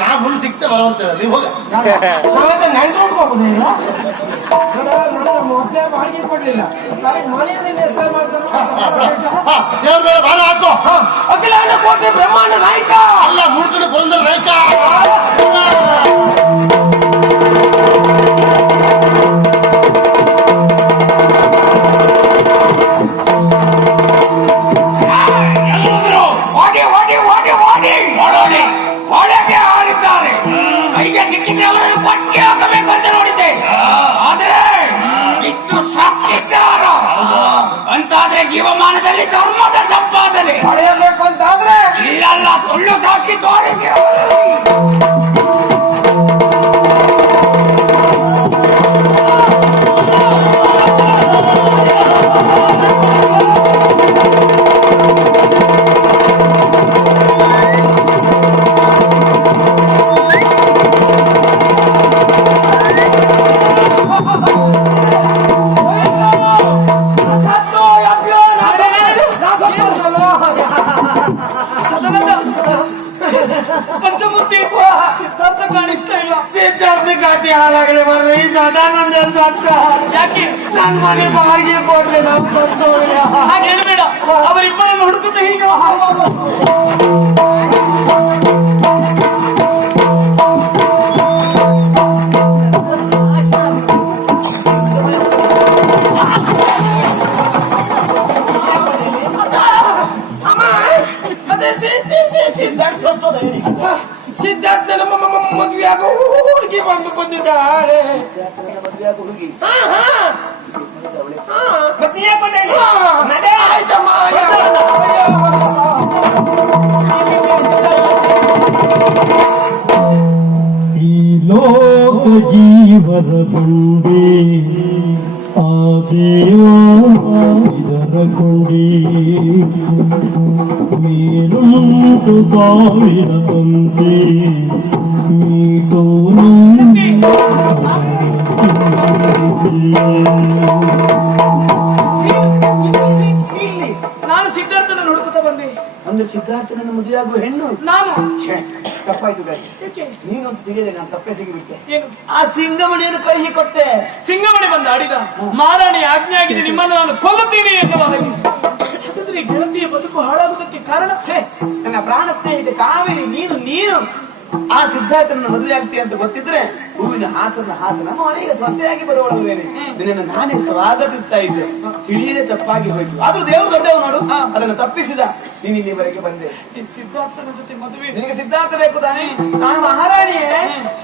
ನಾ ಮುಂದೆ ಸಿಕ್ತೆ ಬರುವಂತ ನೀವು ಹೋಗ. ನಾವೆಲ್ಲ ನೆಂಟು ನೋಡ್ಕೋಬೋದಿಲ್ಲ ಮೊದಲೇ ಬಾಡಿಗೆ ಕೊಡ್ಲಿಲ್ಲ ನನಗೆ ಮನೆಯಲ್ಲಿ ಹೆಸರು ಮಾಡ್ತಾರೆ ದೇವ್ರ ಮೇಲೆ ಭಾರ ಹಾಕೋ. ಅಖಿಲಾಂಡ ಕೋಟಿ ಬ್ರಹ್ಮಾಂಡ ನಾಯಕ ಅಲ್ಲ, ಮುಳ್ಕಡೆ ಬರಂದ್ರ ನಾಯಕ. ಹೊಡೆಗೆ ಹಾರಿದ್ದಾರೆ. ಕೈಗೆ ಸಿಕ್ಕಿದ್ರೆ ಅವರನ್ನು ಕೊಚ್ಚಿ ಹಾಕಬೇಕು ಅಂತ ನೋಡಿದ್ದೆ. ಆದ್ರೆ ಇಷ್ಟು ಸತ್ತಿದ್ದಾರೋ ಅಂತಾದ್ರೆ ಜೀವಮಾನದಲ್ಲಿ ಧರ್ಮದ ಸಂಪಾದನೆ ಪಡೆಯಬೇಕು ಅಂತಾದ್ರೆ ಇಲ್ಲಲ್ಲ, ಸುಳ್ಳು ಸಾಕ್ಷಿ ತೋರಿಸಿ ಪಂಚಮೂರ್ತಿ ಸಿದ್ಧಾರ್ಥ ಕಾಣಿಸ್ತಾ ಇಲ್ಲ. ಸಿದ್ಧಾರ್ಥ ಖಾತೆ ಹಾಳಾಗಲಿ ಬರ್ರಿ. ಈ ಸದಾನಂದ ಸತ್ತ ಯಾಕೆ ನನ್ನ ಮನೆ ಬಾಡಿಗೆ ಕೊಡ್ಲಿ ನಾವು ಬಂದು ಹಾಗೆ ಹೇಳ್ಬೇಡ. ಅವರಿಬ್ಬರನ್ನು ಹುಡುಕುತ್ತ ಹೀಗೆ ಸಿದ್ಧಾರ್ಥ ನಮ್ಮ ಮದುವೆ ಆಗೋ ಹುಡುಗಿ ಬಂದಿದ್ದಾಳೆ. ಈ ಲೋಕ ಜೀವದ ಕೊಂಡಿ ಆ ದೇವ ಇದರ ಕೊಂಡಿ ಮೇಲುಂಟು ಸಾವಿರ ತಂತೆ ಮೀಟೋನು ನಾನು ಸಿದ್ಧಾರ್ಥನ ಹುಡುಕುತ್ತಾ ಬಂದೆ. ಅಂದ್ರೆ ಸಿದ್ಧಾರ್ಥನ ಮದುವೆಯಾಗುವ ಹೆಣ್ಣು ನಾನು ತಪ್ಪಾಯ್ತು ಗಾಡಿ. ಏಕೆ? ನೀನು ತಿಳಿದೆ, ನಾನು ತಪ್ಪೇ ಸಿಗಿಬಿಟ್ಟೆ. ಏನು ಆ ಸಿಂಗಮಣಿಯನ್ನು ಕಳುಹಿ ಕೊಟ್ಟೆ. ಸಿಂಗಮಣಿ ಬಂದ ಆಡಿದ ಮಹಾರಾಣಿ ಆಜ್ಞೆ ಆಗಿದೆ, ನಿಮ್ಮನ್ನು ನಾನು ಕೊಲ್ಲುತ್ತೀನಿ ಎನ್ನುವ ಹಾಗೆ. ಹಾಗಾದ್ರೆ ಗೆಳತಿಯ ಬದುಕು ಹಾಳಾಗುವುದಕ್ಕೆ ಕಾರಣ ನನ್ನ ಪ್ರಾಣ ಸ್ನೇಹಿತೆ ಕಾವೇರಿ, ನೀನು ಆ ಸಿದ್ಧಾರ್ಥನ ಮದುವೆ ಆಗ್ತೀಯ ಅಂತ ಗೊತ್ತಿದ್ರೆ ಹೂವಿನ ಹಾಸನ ಮನೆಗೆ ಸೊಸೆಯಾಗಿ ಬರುವಳವೇನೆ. ನಿನ್ನನ್ನು ನಾನೇ ಸ್ವಾಗತಿಸ್ತಾ ಇದ್ದೆ. ತಿಳಿಯದೆ ತಪ್ಪಾಗಿ ಹೋಯ್ತು. ಆದ್ರೂ ದೇವರು ದೊಡ್ಡವ ನೋಡು, ಅದನ್ನು ತಪ್ಪಿಸಿದ. ನೀನು ಇಲ್ಲಿವರೆಗೆ ಬಂದೆ. ಸಿದ್ಧಾರ್ಥನ ಜೊತೆ ಮದುವೆ. ನಿನಗೆ ಸಿದ್ಧಾರ್ಥ ಬೇಕು ತಾನೆ? ನಾನು ಮಹಾರಾಣಿಯೇ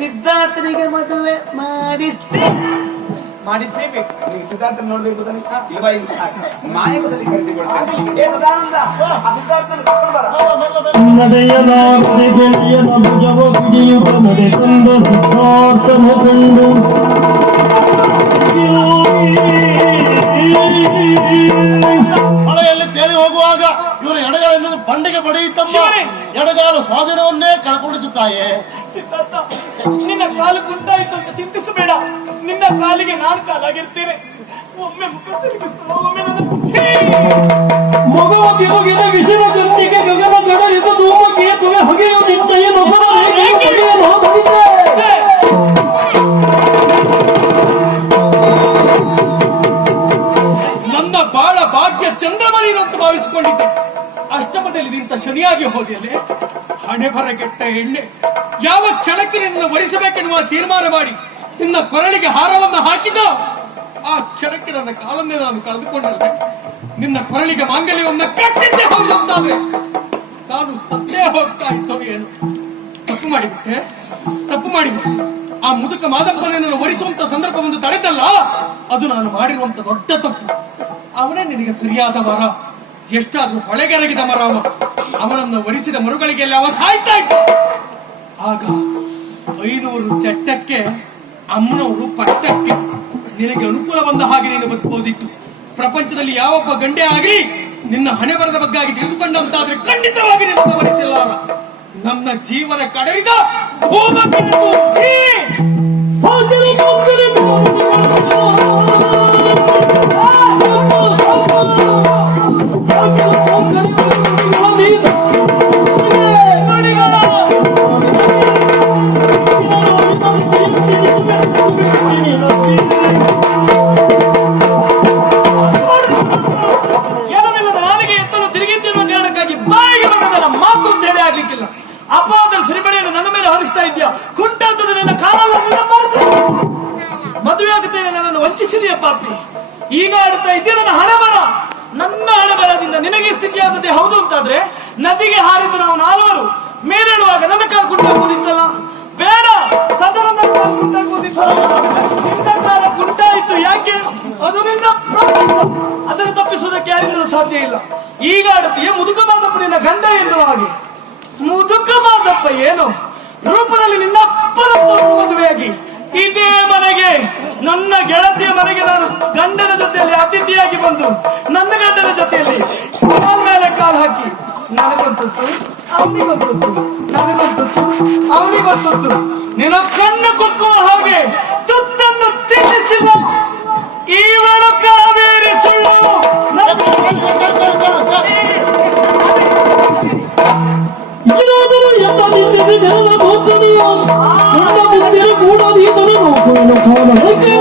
ಸಿದ್ಧಾರ್ಥನಿಗೆ ಮದುವೆ ಮಾಡಿಸ್ತೇವೆ. ನಿನಗೆ ಸಿದ್ಧಾರ್ಥನ ನೋಡ್ಬೇಕು ತಾನೆ? ಮಾಯಕದಲ್ಲಿ ಕಳಿಸಿಕೊಡ್ತೇನೆ. ಸದಾನಂದ, ಆ ಸಿದ್ಧಾರ್ಥನ ಕರ್ಕೊಂಡು ಬರ. ನಡೆಯಲಾಗದೆ ಗೆಳೆಯನ ಭುಜವ ಹಿಡಿಯುತ್ತ ನಡೆ ತಂದ ಸಿದ್ಧಾರ್ಥನ ಕಂಡು ಹೊಳೆಯಲ್ಲಿ ತೇಲಿ ಹೋಗುವಾಗ ಇವರ ಎಡಗಾಲ ಎನ್ನುವುದು ಬಂಡೆಗೆ ಬಡಿಯುತ್ತಮ್ಮ. ಎಡಗಾಲು ಸ್ವಾಧೀನವನ್ನೇ ಕಳ್ಕೊಂಡಿದ್ದು ತಾಯೇ. ಸಿದ್ಧಾರ್ಥ, ನಿನ್ನ ಕಾಲು ಗುಂಟಾಯಿತು ಅಂತ ಚಿಂತಿಸಬೇಡ. ನಿನ್ನ ಕಾಲಿಗೆ ನಾನು ಕಾಲಾಗಿರ್ತೇನೆ. ಒಮ್ಮೆ ಮುಖ ತಿರುಗಿಸು, ಒಮ್ಮೆ ಮಗವ ತಿರುಗಿದ ವಿಷಯ ಗಂಟಿಗೆ ಗಗನ ಗಡರಿದ ಧೂಮಕ್ಕೆ ತುವೆ ಹೊಗೆಯು ನಿಂತೆಯ ನೊಸರ ರೇಖೆಯು ಹೊಗೆಯನ್ನು ಹೊರಡಿದೆ. ನನ್ನ ಬಾಳ ಭಾಗ್ಯ ಚಂದ್ರಮಣಿರು ಅಂತ ಭಾವಿಸಿಕೊಂಡಿದ್ದೆ. ಅಷ್ಟಮದಲ್ಲಿ ನಿಂತ ಶನಿಯಾಗಿ ಹೋದಿಯಲ್ಲೇ. ಹಣೆ ಬರಗೆಟ್ಟ ಎಣ್ಣೆ. ಯಾವ ಕ್ಷಣಕ್ಕೆ ನಿನ್ನ ವರಿಸಬೇಕೆನ್ನುವ ತೀರ್ಮಾನ ಮಾಡಿ ನಿನ್ನ ಕೊರಳಿಗೆ ಹಾರವನ್ನು ಹಾಕಿದ ಆ ಕ್ಷಣಕ್ಕೆ ನನ್ನ ಕಾಲನ್ನೇ ನಾನು ಕಳೆದುಕೊಂಡಲ್ಲೆ. ನಿನ್ನ ಕೊರಳಿಗೆ ಮಾಂಗಲ್ಯವನ್ನು ಕಟ್ಟಿದ್ದೆ ಹೌದು ಅಂತಾದ್ರೆ ನಾನು ಸತ್ತೇ ಹೋಗ್ತಾ ಇದ್ದೋ ಏನು. ತಪ್ಪು ಮಾಡಿಬಿಟ್ಟೆ. ಆ ಮುದುಕ ಮಾದಪ್ಪನನ್ನು ವರಿಸುವಂತ ಸಂದರ್ಭವನ್ನು ತಡೆದಲ್ಲ, ಅದು ನಾನು ಮಾಡಿರುವಂತ ದೊಡ್ಡ ತಪ್ಪು. ಅವನೇ ನಿನಗೆ ಸರಿಯಾದ ವರ. ಎಷ್ಟಾದ್ರೂ ಹೊಳೆಗೆರಗಿದ ಮರ ಅವ. ಅವನನ್ನು ವರಿಸಿದ ಮರುಗಳಿಗೆಲ್ಲ ಅವ ಸಾಯ್ತಾ ಇದ್ದ. ಆಗ 500 ಚಟ್ಟಕ್ಕೆ ಅಮ್ಮನವರು ಪಟ್ಟಕ್ಕೆ. ನಿನಗೆ ಅನುಕೂಲ ಬಂದ ಹಾಗೆ ನೀನು ಬದುಕಬಹುದಿತ್ತು. ಪ್ರಪಂಚದಲ್ಲಿ ಯಾವೊಬ್ಬ ಗಂಡೆ ಆಗಲಿ ನಿನ್ನ ಹಣೆ ಬರದ ಬಗ್ಗಾಗಿ ತಿಳಿದುಕೊಂಡಂತಾದ್ರೆ ಖಂಡಿತವಾಗಿ ನಿನ್ನ ವರಿಸಲಾರ. ನನ್ನ ಜೀವನ ಕಡೆಯಿದ ಅಪಾದ ಶ್ರೀಮಣಿಯನ್ನು ನನ್ನ ಮೇಲೆ ಹರಿಸ್ತಾ ಇದ್ಯಾ? ಕುಂಟಾಂತದ ನಿನ್ನ ಕಾಲನ್ನು ಮದುವೆ ಆಗುತ್ತೇನೆ, ನನ್ನನ್ನು ವಂಚಿಸಿದೆಯಾ ಪಾಪಿ? ಈಗ ಆಡುತ್ತಾ ಇದ್ದೆ ನನ್ನ ಹಣೆಬರ. ನನ್ನ ಹಣೆಬರದಿಂದ ನಿನಗೆ ಸ್ಥಿತಿಯಾದದ್ದೇ ಹೌದು ಅಂತಾದ್ರೆ ನದಿಗೆ ಹಾರಿದ್ದು ನಾವು 4 ಮೇಲೇಳುವಾಗ ನನ್ನ ಕಾಲ ಕುಂಟಾಗುವುದಿತ್ತಲ್ಲ. ಬೇಡ, ಸದನ ಕುಂಟಾಗುವುದಿತ್ತಲ್ಲ. ನಿನ್ನ ಕಾಲ ಕುಂಟಾಯಿತು. ಯಾಕೆ? ಅದು ನಿನ್ನ ಅದನ್ನು ತಪ್ಪಿಸುವುದಕ್ಕೆ ಯಾರಿಂದಲೂ ಸಾಧ್ಯ ಇಲ್ಲ. ಈಗ ಆಡುತ್ತೀಯ ಮುದುಕ ಮಾದಪ್ಪ ನಿನ್ನ ಗಂಡ ಎನ್ನುವ ಹಾಗೆ. ಮುದುಕ ಮಾದಪ್ಪ ಏನು ರೂಪದಲ್ಲಿ ನಿನ್ನ ಅಪ್ಪನ ಮದುವೆಯಾಗಿ ಇದೇ ಮನೆಗೆ, ನನ್ನ ಗೆಳತಿಯ ಮನೆಗೆ ನಾನು ಗಂಡನ ಜೊತೆಯಲ್ಲಿ ಅತಿಥಿಯಾಗಿ ಬಂದು ನನ್ನ ಗಂಡನ ಜೊತೆಯಲ್ಲಿ ಮೇಲೆ ಕಾಲು ಹಾಕಿ ನನಗೊಂತದ್ದು ಅವನಿಗೊಂತದ್ದು, ನನಗೊಂತದ್ದು ಅವನಿಗೊಂತದ್ದು, ನಿನ್ನ ಕಣ್ಣು ಕುಕ್ಕುವ ಹಾಗೆ ತುತ್ತನ್ನು ತಿನ್ನಿಸಿಲ್ಲ. ಈ ವೇಳೆ ಕಾವೇರಿ ಸುಳ್ಳು ಏನಾದರೂ ಎಲ್ಲ ನಿಂತಿದೆ ಜನರ ಗೋಚರಿಯ ನನ್ನ ಬಿದ್ದರೆ ಕೂಡ ನೀತನು ನೋಡುವ ಕಾರಣಕ್ಕೆ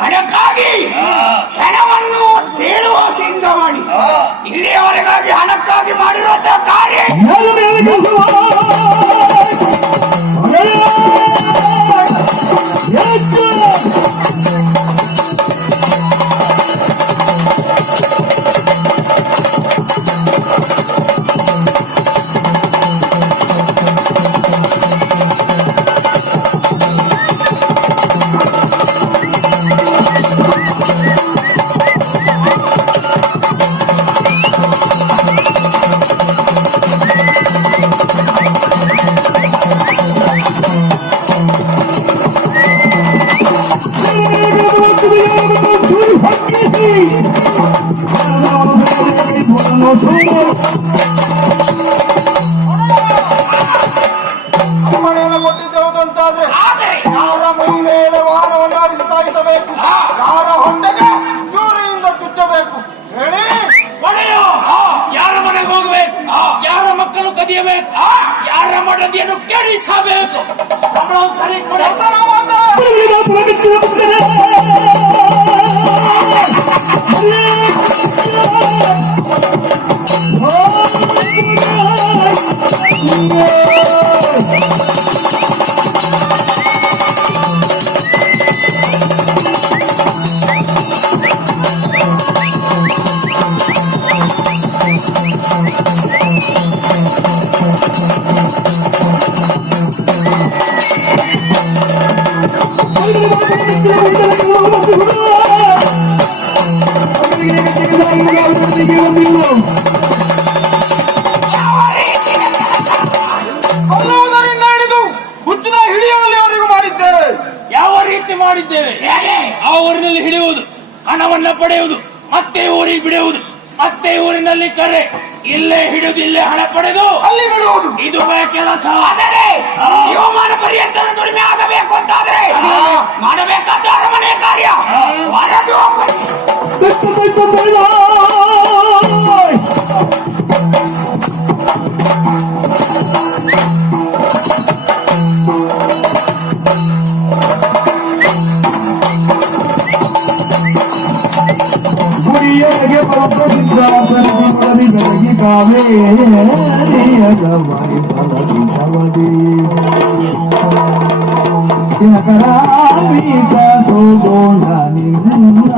ಹಣಕ್ಕಾಗಿ ಹೆಣವನ್ನು ಸೇಳುವ ಸಿಂಗಮಣಿ. ಇಲ್ಲಿಯವರೆಗಾಗಿ ಹಣಕ್ಕಾಗಿ ಮಾಡಿರುವಂತಹ ಕಾರ್ಯ ಮನೆಯನ್ನು ಕೊಟ್ಟಿದ್ದೇವಂತಾದ್ರೆ ಯಾರ ಮೈ ಮೇಲೆ ವಾಹನವನ್ನು ಆರಿಸಿ ಸಾಗಿಸಬೇಕು, ಯಾರ ಹೊಟ್ಟೆಗೆ ಚೂರಿಯಿಂದ ಚುಚ್ಚಬೇಕು ಹೇಳಿ. ಯಾರ ಮನೆಗೆ ಹೋಗಬೇಕು, ಯಾರ ಮಕ್ಕಳು ಕದಿಯಬೇಕು, ಯಾರ ಮಡದಿಯನ್ನು ಕೆಡಿಸಬೇಕು. ಸರಿ ಕೊಲ್ಲುವುದರಿಂದ ಹಿಡಿದು ಹುಚ್ಚಿನ ಹಿಡಿಯುವಲ್ಲಿವರೆಗೂ ಮಾಡಿದ್ದೇವೆ. ಯಾವ ರೀತಿ ಮಾಡಿದ್ದೇವೆ? ಆ ಊರಿನಲ್ಲಿ ಹಿಡಿಯುವುದು, ಹಣವನ್ನ ಪಡೆಯುವುದು, ಮತ್ತೆ ಊರಿಗೆ ಬಿಡುವುದು, ಮತ್ತೆ ಊರಿನಲ್ಲಿ ಕರೆ, ಇಲ್ಲೇ ಹಿಡಿದು ಇಲ್ಲೇ ಹಣ ಪಡೆದು ಅಲ್ಲಿ ಬಿಡುವುದು. ಇದು ಕೆಲಸ. ಆದರೆ ಜೀವಮಾನ ಪರ್ಯಂತದ ದುಡಿಮೆ ಆಗಬೇಕು ಅಂತಾದ್ರೆ ಮಾಡಬೇಕಾದ ಅರಮನೆ ಕಾರ್ಯ. ಹೊರಗೆ ಹೋಗ್ಬೇಕು. ಗುರಿಯಗೆ ಪ್ರಸಿದ್ಧ ಸರದಿ ಬೆಳಗಿ ಕಾವೇರಿಯದ ಮರಿಸಲದಿ ಸವದಿ ದಿನಕರಾಮೀತ ಸುಗೋಣ ನಿನ್ನ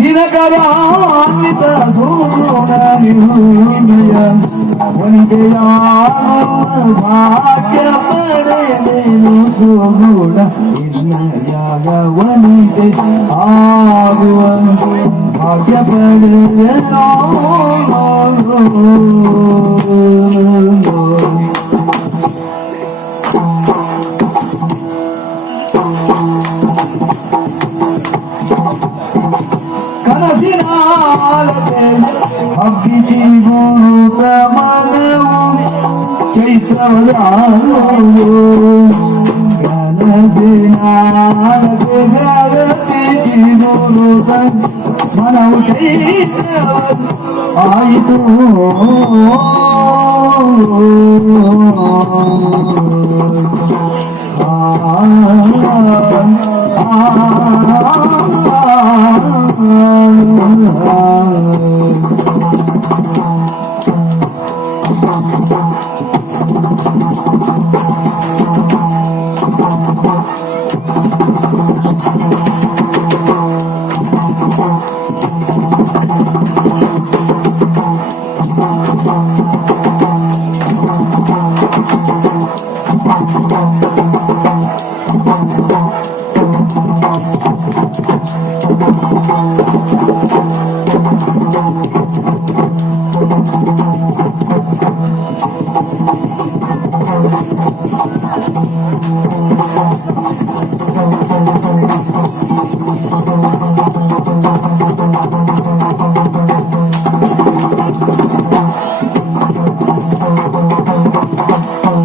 ದಿನಕರಾಮಿತ ಸುಗೋಣ ನಿನ್ನಯ ವನಿತೆಯ ಭಾಗ್ಯ ಪಡೆದೇನು ಸುಗುಣ ನಿನ್ನಯಾಗ ವನಿತೆ ಆಗುವ ಭಾಗ್ಯ ಪಡೆದೇನೋ. ಕನಸಿನಾಲತೆ ಹಬ್ಬಿಸಿ ಗುರುತ ಮನವು ಚೈತ್ರವದಾರು ಕನಸಿನಾಲತೆ ಹಬ್ಬಿಸಿ ಗುರುತ ಮನವು ಚೈತ್ರವದ ಆಯಿತು.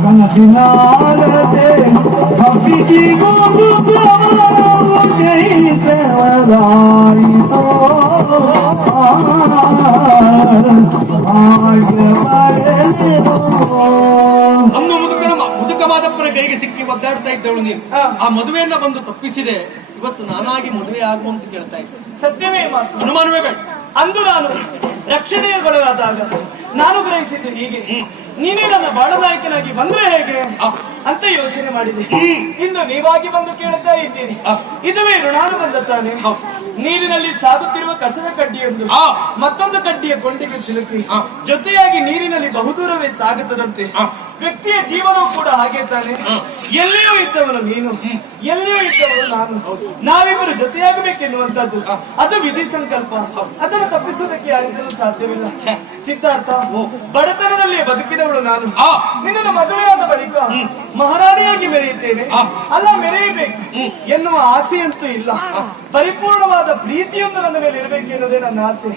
ಕನಸಿನಾಲತೆ ಹಬ್ಬಿಸಿ ಗುರುತ ಮನವು ಚೈತ್ರವದಾಯಿತು. ನಮ್ಮ ಮುದುಕ ಮಾದಪ್ಪನ ಕೈಗೆ ಸಿಕ್ಕಿ ಒದ್ದಾಡ್ತಾ ಇದ್ದವಳು ನೀನು. ಆ ಮದುವೆಯನ್ನ ಬಂದು ತಪ್ಪಿಸಿದೆ. ಇವತ್ತು ನಾನಾಗಿ ಮದುವೆ ಆಗುವಂತ ಕೇಳ್ತಾ ಇದ್ದೆ. ಸತ್ಯವೇ ಮಾತು. ಅನುಮಾನವೇ ಬೇಡ. ಅಂದು ನಾನು ರಕ್ಷಣೆಗೊಳಗಾದಾಗ ನಾನು ಗ್ರಹಿಸಿದ್ದೆ ಹೀಗೆ, ನೀನೇ ನನ್ನ ಬಾಳನಾಯಕನಾಗಿ ಬಂದ್ರೆ ಹೇಗೆ ಅಂತ ಯೋಚನೆ ಮಾಡಿದೆ. ಇನ್ನು ನೀವಾಗಿ ಬಂದು ಕೇಳ್ತಾ ಇದ್ದೀನಿ. ಇದುವೇ ಋಣಾನುಬಂಧ ತಾನೆ. ನೀರಿನಲ್ಲಿ ಸಾಗುತ್ತಿರುವ ಕಸದ ಕಡ್ಡಿಯೊಂದು ಮತ್ತೊಂದು ಕಡ್ಡಿಯ ಕೊಂಡಿಗೆ ಸಿಲುಕಿ ಜೊತೆಯಾಗಿ ನೀರಿನಲ್ಲಿ ಬಹುದೂರವೇ ಸಾಗುತ್ತದಂತೆ ವ್ಯಕ್ತಿಯ ಜೀವನವೂ ಕೂಡ ಹಾಗೆ ತಾನೆ. ಎಲ್ಲಿಯೂ ಇದ್ದವನು ನೀನು, ಎಲ್ಲಿಯೂ ಇದ್ದವನು ನಾನು. ನಾವಿಬ್ಬರು ಜೊತೆಯಾಗಬೇಕೆನ್ನುವಂತದ್ದು ಅದು ವಿಧಿ ಸಂಕಲ್ಪ. ಅದನ್ನು ತಪ್ಪಿಸುವುದಕ್ಕೆ ಯಾರಿಂದಲೂ ಸಾಧ್ಯವಿಲ್ಲ. ಸಿದ್ಧಾರ್ಥ, ಬಡತನದಲ್ಲಿ ಬದುಕಿದವಳು ನಾನು. ನಿನ್ನನ್ನು ಮದುವೆಯಾದ ಬಳಿಕ ಮಹಾರಾಣಿಯಾಗಿ ಮೆರೆಯುತ್ತೇನೆ, ಅಲ್ಲ ಮೆರೆಯಬೇಕು ಎನ್ನುವ ಆಸೆಯಂತೂ ಇಲ್ಲ. ಪರಿಪೂರ್ಣವಾದ ಪ್ರೀತಿಯೊಂದು ನನ್ನ ಮೇಲೆ ಇರಬೇಕೆನ್ನುವುದೇ ನನ್ನ ಆಸೆ.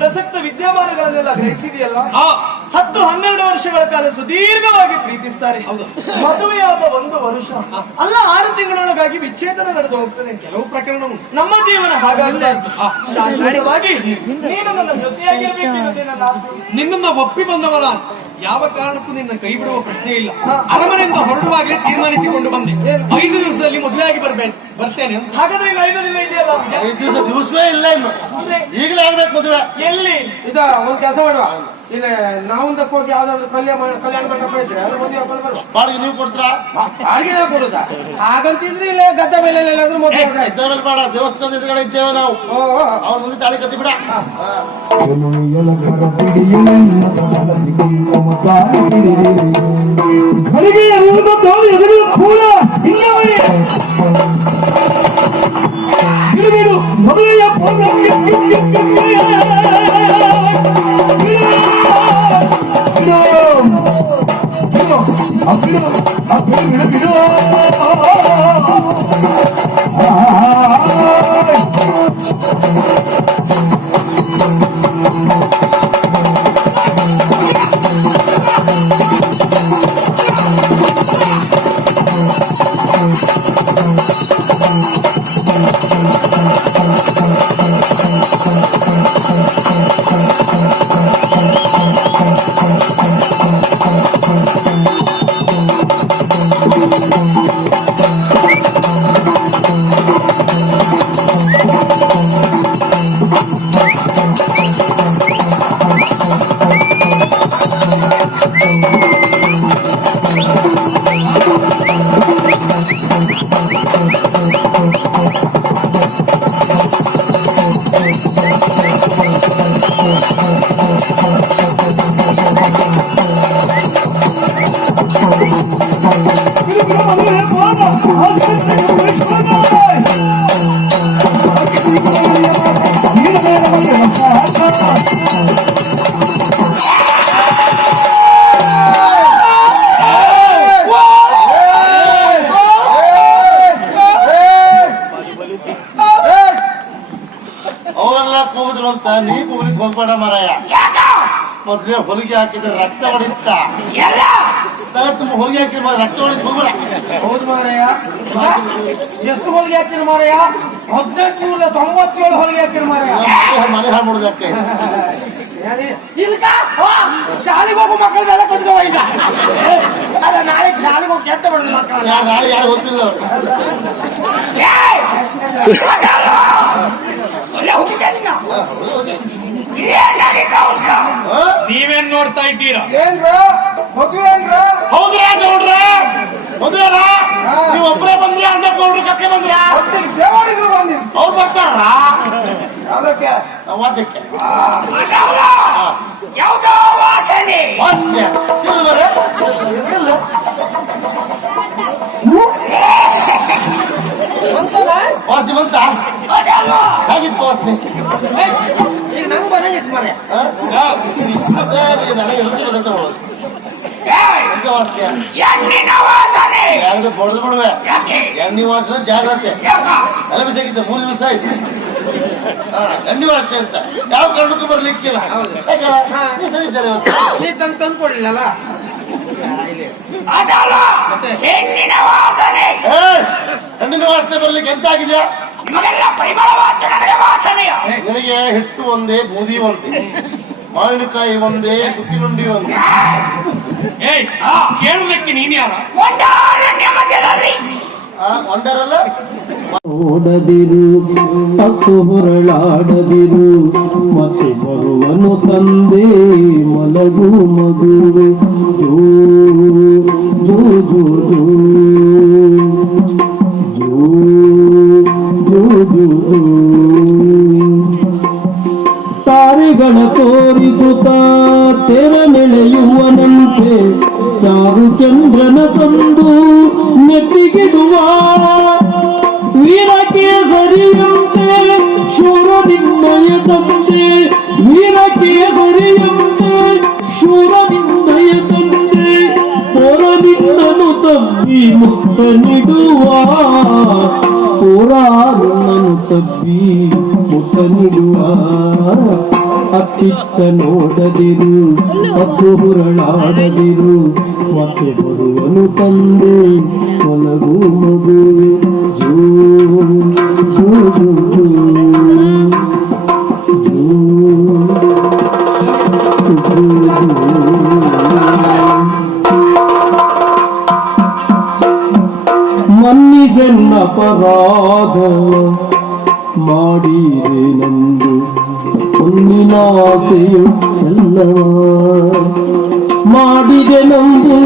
ಪ್ರಸಕ್ತ ವಿದ್ಯಮಾನಗಳನ್ನೆಲ್ಲ ಗ್ರಹಿಸಿದೆಯಲ್ಲ, 10-12 ವರ್ಷಗಳ ಕಾಲ ಸುದೀರ್ಘವಾಗಿ ಪ್ರೀತಿಸ್ತಾರೆ. ಮದುವೆಯಾದ 1 ವರ್ಷ ಅಲ್ಲ 6 ತಿಂಗಳೊಳಗಾಗಿ ವಿಚ್ಛೇದನ ನಡೆದು ಹೋಗ್ತದೆ. ಕೆಲವು ಪ್ರಕರಣ ನಮ್ಮ ಜೀವನ ಹಾಗಾಗ್ತಾ ಇತ್ತು. ಶಾಶ್ವತವಾಗಿ ನೀನು ನನ್ನ ಜೊತೆಯಾಗಿರ್ಬೇಕೆನ್ನುವುದೇ ನನ್ನ ಆಸೆ. ನಿನ್ನನ್ನ ಒಪ್ಪಿ ಬಂದವರ ಯಾವ ಕಾರಣಕ್ಕೂ ನಿನ್ನ ಕೈ ಬಿಡುವ ಪ್ರಶ್ನೆ ಇಲ್ಲ. ಅರಮನೆಯಿಂದ ಹೊರಡುವಾಗಲೇ ತೀರ್ಮಾನಿಸಿಕೊಂಡು ಬಂದೆ, 5 ದಿವಸದಲ್ಲಿ ಮದುವೆಯಾಗಿ ಬರ್ತೇನೆ ಅಂತ. ಹಾಗಾದ್ರೆ ಇನ್ನು 5 ದಿನ ಇದೆಯಲ್ಲ, 5 ದಿವಸವೇ ಇಲ್ಲ, ಇನ್ನು ಈಗಲೇ ಆಗ್ಬೇಕು ಮದುವೆ. ಎಲ್ಲಿ ಇದ ಒಂದ್ ಕೆಲಸ ಮಾಡುವ, ಇಲ್ಲ ನಾವೊಂದಕ್ಕೆ ಹೋಗಿ ಯಾವ್ದಾದ್ರು ಕಲ್ಯಾಣ ಮಂಟಪ ಇದ್ರೆ ಅದ್ರ ಮದುವೆ ಹಾಕೊಂಡು ಬರುವ. ಬಾಡಿಗೆ ನೀವು ಕೊಡ್ತೀರಾ? ಬಾಡಿಗೆ ಕೊಡುದಾ? ಹಾಗಂತಿದ್ರೆ ಇಲ್ಲ ಗದ್ದ ಮೇಲೆ ಎಲ್ಲಾದ್ರೂ ಮದುವೆ ಇದ್ದೇವೆ ಬೇಡ, ದೇವಸ್ಥಾನದ ಎದುರುಗಡೆ ಇದ್ದೇವೆ ನಾವು. ಅವನ ಮುಂದೆ ತಾಳಿ ಕಟ್ಟಿ ಬಿಡ. ಮದುವೆಯ ಅವರೆಲ್ಲ ಕೂಗಿದ್ರು ಅಂತ ನೀ ಕೂಗ್ಲಿಕ್ಕೆ ಹೋಗ್ಬೇಡ ಮಾರಾಯ. ಮೊದ್ಲೇ ಹೊಲಿಗೆ ಹಾಕಿದ್ರೆ ರಕ್ತ ಹೊಡಿತಾ ತಲೆ ತುಂಬ ಹೊಲಿಗೆ ಹಾಕಿದ್ರೆ ಮಾರ ರಕ್ತ ಹೊಡಿದ್ ಹೋಗ್ಬೇಡ. ಹೌದು ಮಾರಾಯ. ಎಷ್ಟು ಹೊಲಿಗೆ ಹಾಕ್ತೀರಿ ಮಾರಾಯ? 1897 ಹೊಲಿಗೆ ಹಾಕ್ತೀರಿ ಮಾರಾಯ. ಮನೆ ಹಾಳು ಮಾಡುದಕ್ಕೆ ಶಾಲೆಗೆ ಹೋಗೋ ಮಕ್ಕಳದೆಲ್ಲ ಕಟ್ಕೋ ಈಗ. ಅಲ್ಲ ನಾಳೆ ಶಾಲೆಗೆ ಹೋಗಿ ಕೆಟ್ಟ ಬಿಡುದು ಮಕ್ಕಳ. ನಾಳೆ ಯಾರು ಗೊತ್ತಿಲ್ಲ ಅವ್ರು. ನೀವೇನ್ ನೋಡ್ತಾ ಇದ್ದೀರಾ? ಏನ್ರ ಮದುವೆ ಏನ್ರ? ಹೌದ್ರಾ ನೋಡ್ರ ಮದುವೆರಾ? ನೀವು ಒಬ್ಬರೇ ಬಂದ್ರಿ ಅಣ್ಣ ಗೌಡ್ರು ಕಕ್ಕೆ ಬಂದ್ರ? ದೇವಾಡಿಗಳು ಬಂದಿದ್ರು. ಅವ್ರು ಬರ್ತಾರ ಅದಕ್ಕೆ ವಾದ್ಯಕ್ಕೆ ಯಾವುದೋ ವಾಸನೆ. ವಾಸ್ಯ ಸಿಲ್ವರ್ ವಾಸಿ ಬಂತ ಹೇಗಿತ್ತು ವಾಸನೆ? ಈಗ ನಂಗೆ ಬಂದಂಗಿತ್ತು ಮಾರಾಯ. ಮತ್ತೆ ನನಗೆ ಹೇಳ್ತಿ ವಾಸ್ಯ ಹೆಣ್ಣಿನ ವಾಸನೆ. ಯಾವ್ದು ಹೊಡೆದು ಬಿಡುವೆ ಯಾಕೆ? ಎಣ್ಣೆ ವಾಸನೆ ಜಾಗ್ರತೆ ಎಲ್ಲ ಬಿಸಾಕಿದ್ದೆ 3 ದಿವಸ ಆಯ್ತು. ಎಣ್ಣೆ ವಾಸನೆ ಅಂತ ಯಾವ ಕಾರಣಕ್ಕೂ ಬರ್ಲಿಕ್ಕಿಲ್ಲ. ಸರಿ ಸರಿ ನೀ ತಂದು ಕೊಡ್ಲಿಲ್ಲಲ್ಲ. ಅದಲ್ಲ ಹೆಣ್ಣಿನ ವಾಸನೆ. ಹೆಣ್ಣಿನ ವಾಸನೆ ಬರ್ಲಿಕ್ಕೆ ಎಂತ ಆಗಿದೆಯಾ? ನಿಮಗೆಲ್ಲ ಪರಿಮಳವಾದ ನನಗೆ ವಾಸನೆಯ. ನಿನಗೆ ಹಿಟ್ಟು ಒಂದೇ ಬೂದಿ ಒಂದೇ ಮಾವಿನಕಾಯಿ ಒಂದೇ ಸುತ್ತಿನುಂಡಿ ಒಂದೇ. ಏಯ್ ಕೇಳುವುದಕ್ಕೆ ನೀನ್ ಯಾರ? ಒಂದಾರಣ್ಯ ಮಧ್ಯದಲ್ಲಿ ಒಂದರಲ್ಲ ಓಡದಿರು ಹತ್ತು ಹೊರಳಾಡದಿರು ಮತ್ತೆ ಬರುವನು ತಂದೆ ಮಲಗು ಮಗುವೆ ಜೋ ಜೋ ಜೋ ಜೋ ಜೋ ಜೋ ಜೋ ತಾರೆಗಳ ತೋರಿಸುತ್ತ ತೆರ ನೆಳೆಯುವನಂತೆ ಚಾರು ಚಂದ್ರನ ತಂದು ನೆತ್ತಿಗಿಡುವ ವೀರಕೇಸರಿಯಂತೆ ಶೂರ ನಿನ್ನಯ ತಂದೆ ವೀರಕೇಸರಿಯಂತೆ ಶೂರ ನಿನ್ನಯ ತಂದೆ ಪೊರ ನಿನ್ನನು ತಬ್ಬಿ ಮುತ್ತ ನೀಡುವ ಪೊರ ನಿನ್ನನು ತಬ್ಬಿ ಮುತ್ತ ನೀಡುವ ಅತ್ತಿತ್ತ ನೋಡದಿರು ಹತ್ತು ಹುರಳಾಡದಿರು ಮತ್ತೆ ಬರುವನು ತಂದೆ ಮಲಗು ಮಗುವೆ ಜೋ ಜೋ ಜೋ ಜೋ ಮನ್ನಿಸೆನ್ನ ಅಪರಾಧ ಮಾಡಿದೆನೆಂದು ಹೊನ್ನಿನಾಸೆಯು ಎಲ್ಲವ ಮಾಡಿದೆನೆಂದು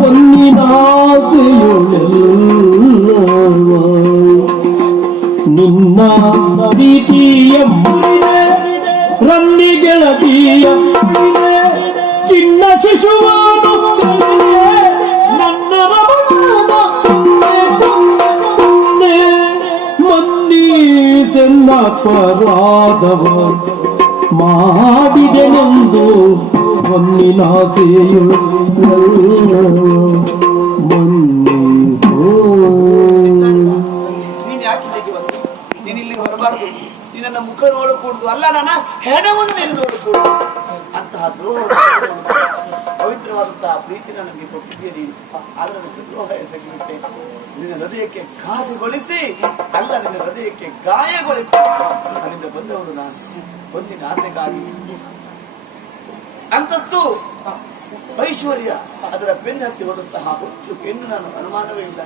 ಹೊನ್ನಿನಾಸೆಯು ಎಲ್ಲವ ನಿನ್ನ ಪ್ರೀತಿಯ ರನ್ನಿ ಗೆಳತಿಯ ಚಿನ್ನ ಶಿಶುವಾನು ನನ್ನ ರಮಣದ ಮನ್ನಿಸೆನ್ನ ಅಪರಾಧವ ಮಾಡಿದೆನೆಂದು ಹೊನ್ನಿನಾಸೆಯು ಮನ್ನಿಸೋ. ನೀನ್ ಯಾಕೆ ಹೀಗೆ ಬಂದೆ? ನೀನ್ ಇಲ್ಲಿ ಬರಬಾರದು. ನೀ ನನ್ನ ಮುಖ ನೋಡಕೂಡುದು ಅಲ್ಲ, ನನ್ನ ಹೆಣವನ್ನು ನೀನು ನೋಡಕೂಡುದು. ಅಂತಹ ಪವಿತ್ರವಾದಂತಹ ಪ್ರೀತಿ ನನಗೆ ಕೊಟ್ಟಿದ್ದೀರಿ. ಆದ್ರೆ ನನಗೆ ದ್ರೋಹ ಎಸಗಿಬಿಟ್ಟೆ. ನಿನ್ನ ಹೃದಯಕ್ಕೆ ಘಾಸಿಗೊಳಿಸಿ ಅಲ್ಲ, ನಿನ್ನ ಹೃದಯಕ್ಕೆ ಗಾಯಗೊಳಿಸಿ ನನ್ನಿಂದ ಬಂದವನು ನಾನು. ಒಂದಿನ ಆಸೆಗಾಗಿ ಅಂತಸ್ತು ಐಶ್ವರ್ಯ ಅದರ ಬೆನ್ನು ಹತ್ತಿ ಹೋದಂತಹ ಹುಚ್ಚು ಹೆಣ್ಣು ನಾನು ಅನುಮಾನವೇ ಇಲ್ಲ.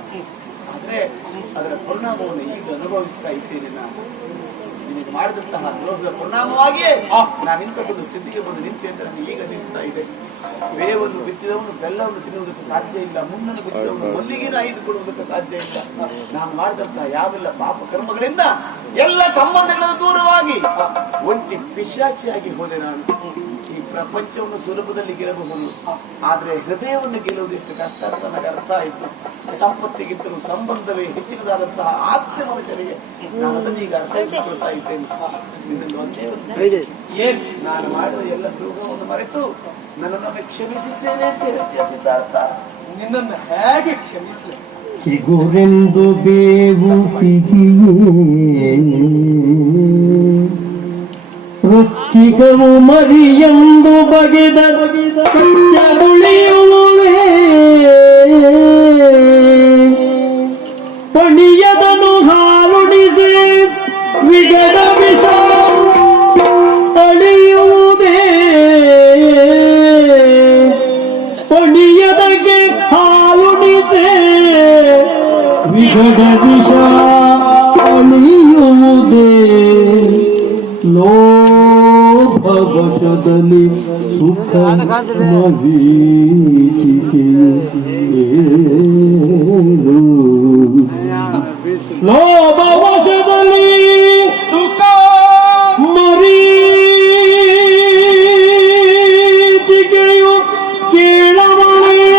ಆದ್ರೆ ಅದರ ಪರಿಣಾಮವನ್ನು ಈಗ ಅನುಭವಿಸ್ತಾ ಇದ್ದೇನೆ. ನಾನು ನಿನಗೆ ಮಾಡಿದಂತಹ ದ್ರೋಹದ ಪರಿಣಾಮವಾಗಿಯೇ ನಾನು ಇಂಥದ್ದೊಂದು ಸ್ಥಿತಿಗೆ ಬಂದು ನಿಂತೆ ಅಂತ ನನಗೆ ಈಗ ಅನಿಸ್ತಾ ಇದೆ. ಬೇವನ್ನು ಬಿತ್ತಿದವನು ಬೆಲ್ಲವನ್ನು ತಿನ್ನುವುದಕ್ಕೆ ಸಾಧ್ಯ ಇಲ್ಲ, ಮುನ್ನನ್ನು ಬಿತ್ತಿದವನು ಮಲ್ಲಿಗೆನ ಆಯ್ದುಕೊಳ್ಳುವುದಕ್ಕೆ ಸಾಧ್ಯ ಇಲ್ಲ. ನಾನು ಮಾಡಿದಂತಹ ಯಾವೆಲ್ಲ ಪಾಪ ಕರ್ಮಗಳಿಂದ ಎಲ್ಲ ಸಂಬಂಧಗಳನ್ನು ದೂರವಾಗಿ ಒಂಟಿ ಪಿಶಾಚಿಯಾಗಿ ಹೋದೆ. ನಾನು ಈ ಪ್ರಪಂಚವನ್ನು ಸುಲಭದಲ್ಲಿ ಗೆಲ್ಲಬಹುದು, ಆದ್ರೆ ಹೃದಯವನ್ನು ಗೆಲ್ಲುವುದು ಎಷ್ಟು ಕಷ್ಟ ಅಂತ ನನಗೆ ಅರ್ಥ ಆಯಿತು. ಸಂಪತ್ತಿಗಿಂತಲೂ ಸಂಬಂಧವೇ ಹೆಚ್ಚಿನದಾದಂತಹ ಆಸೆ ಮನುಷ್ಯನಿಗೆ ನಾನು ಅದನ್ನು ಈಗ ಅರ್ಥೈಸಿಕೊಳ್ತಾ ಇದ್ದೇನೆ. ಇದನ್ನು ಒಂದೇ ಏನು ನಾನು ಮಾಡಿದ ಎಲ್ಲ ದ್ರೋಹವನ್ನು ಮರೆತು ನನ್ನನ್ನು ಕ್ಷಮಿಸಿದ್ದೇನೆ ಅಂತ ಹೇಳ್ತೀಯ ಸಿದ್ಧಾರ್ಥ? ನಿನ್ನನ್ನು ಹೇಗೆ ಕ್ಷಮಿಸಲಿ? ಚಿಗುರೆಂದು ಬೇವು ಸಿಹಿಯೇ ವೃಶ್ಚಿಕವು ಮರಿಯೆಂದು ಬಗೆದ ಚರುಳಿಯುವುದೇ ಪಣಿಯದನು ಹಾಲುಣಿಸಿ ವಿಗಡ ವಿಷ ಅಳಿಯುವುದೇ ಪಣಿಯದಗೆ ಹಾಲುಣಿಸೆ ವಿಗಡ ವಿಷ ಅಳಿಯುವುದೇ ಲೋಭವಶದಲ್ಲಿ ಸುಖ ಮರೀಚಿಕೆಯು ಲೋಭವಶದಲ್ಲಿ ಸುಖ ಮರೀಚಿಕೆಯು ಕೇಳವನೆಯ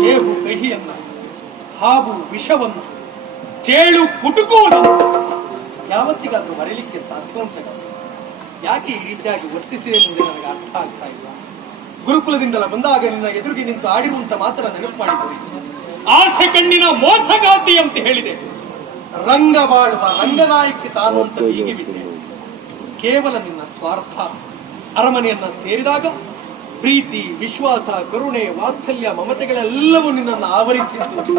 ಚೇಹು ಕಹಿಯನ್ನ, ಹಾವು ವಿಷವನ್ನು, ಚೇಳು ಕುಟುಕುವುದನ್ನು ಯಾವತ್ತಿಗಾದ್ರೂ ಮರೀಲಿಕ್ಕೆ ಸಾಧ್ಯ ಉಂಟಲ್ಲ? ಯಾಕೆ ಈ ರೀತಿಯಾಗಿ ವರ್ತಿಸಿದೆ ಎನ್ನುವುದು ನನಗೆ ಅರ್ಥ ಆಗ್ತಾ ಇಲ್ಲ. ಗುರುಕುಲದಿಂದಲ ಬಂದಾಗ ನಿನ್ನ ಎದುರಿಗೆ ನಿಂತು ಆಡಿರುವಂತ ಮಾತ್ರ ನೆನಪು ಮಾಡಿಕೊಳ್ಳಿ. ಆಸೆ ಕಣ್ಣಿನ ಮೋಸಗಾತಿ ಅಂತ ಹೇಳಿದೆ. ರಂಗ ಮಾಡುವ ರಂಗನಾಯಕಿ ತಾನು ಅಂತ ಹೀಗೆ ಬಿಟ್ಟೆ. ಕೇವಲ ನಿನ್ನ ಸ್ವಾರ್ಥ. ಅರಮನೆಯನ್ನ ಸೇರಿದಾಗ ಪ್ರೀತಿ, ವಿಶ್ವಾಸ, ಕರುಣೆ, ವಾತ್ಸಲ್ಯ, ಮಮತೆಗಳೆಲ್ಲವೂ ನಿನ್ನನ್ನು ಆವರಿಸಿದ್ದು.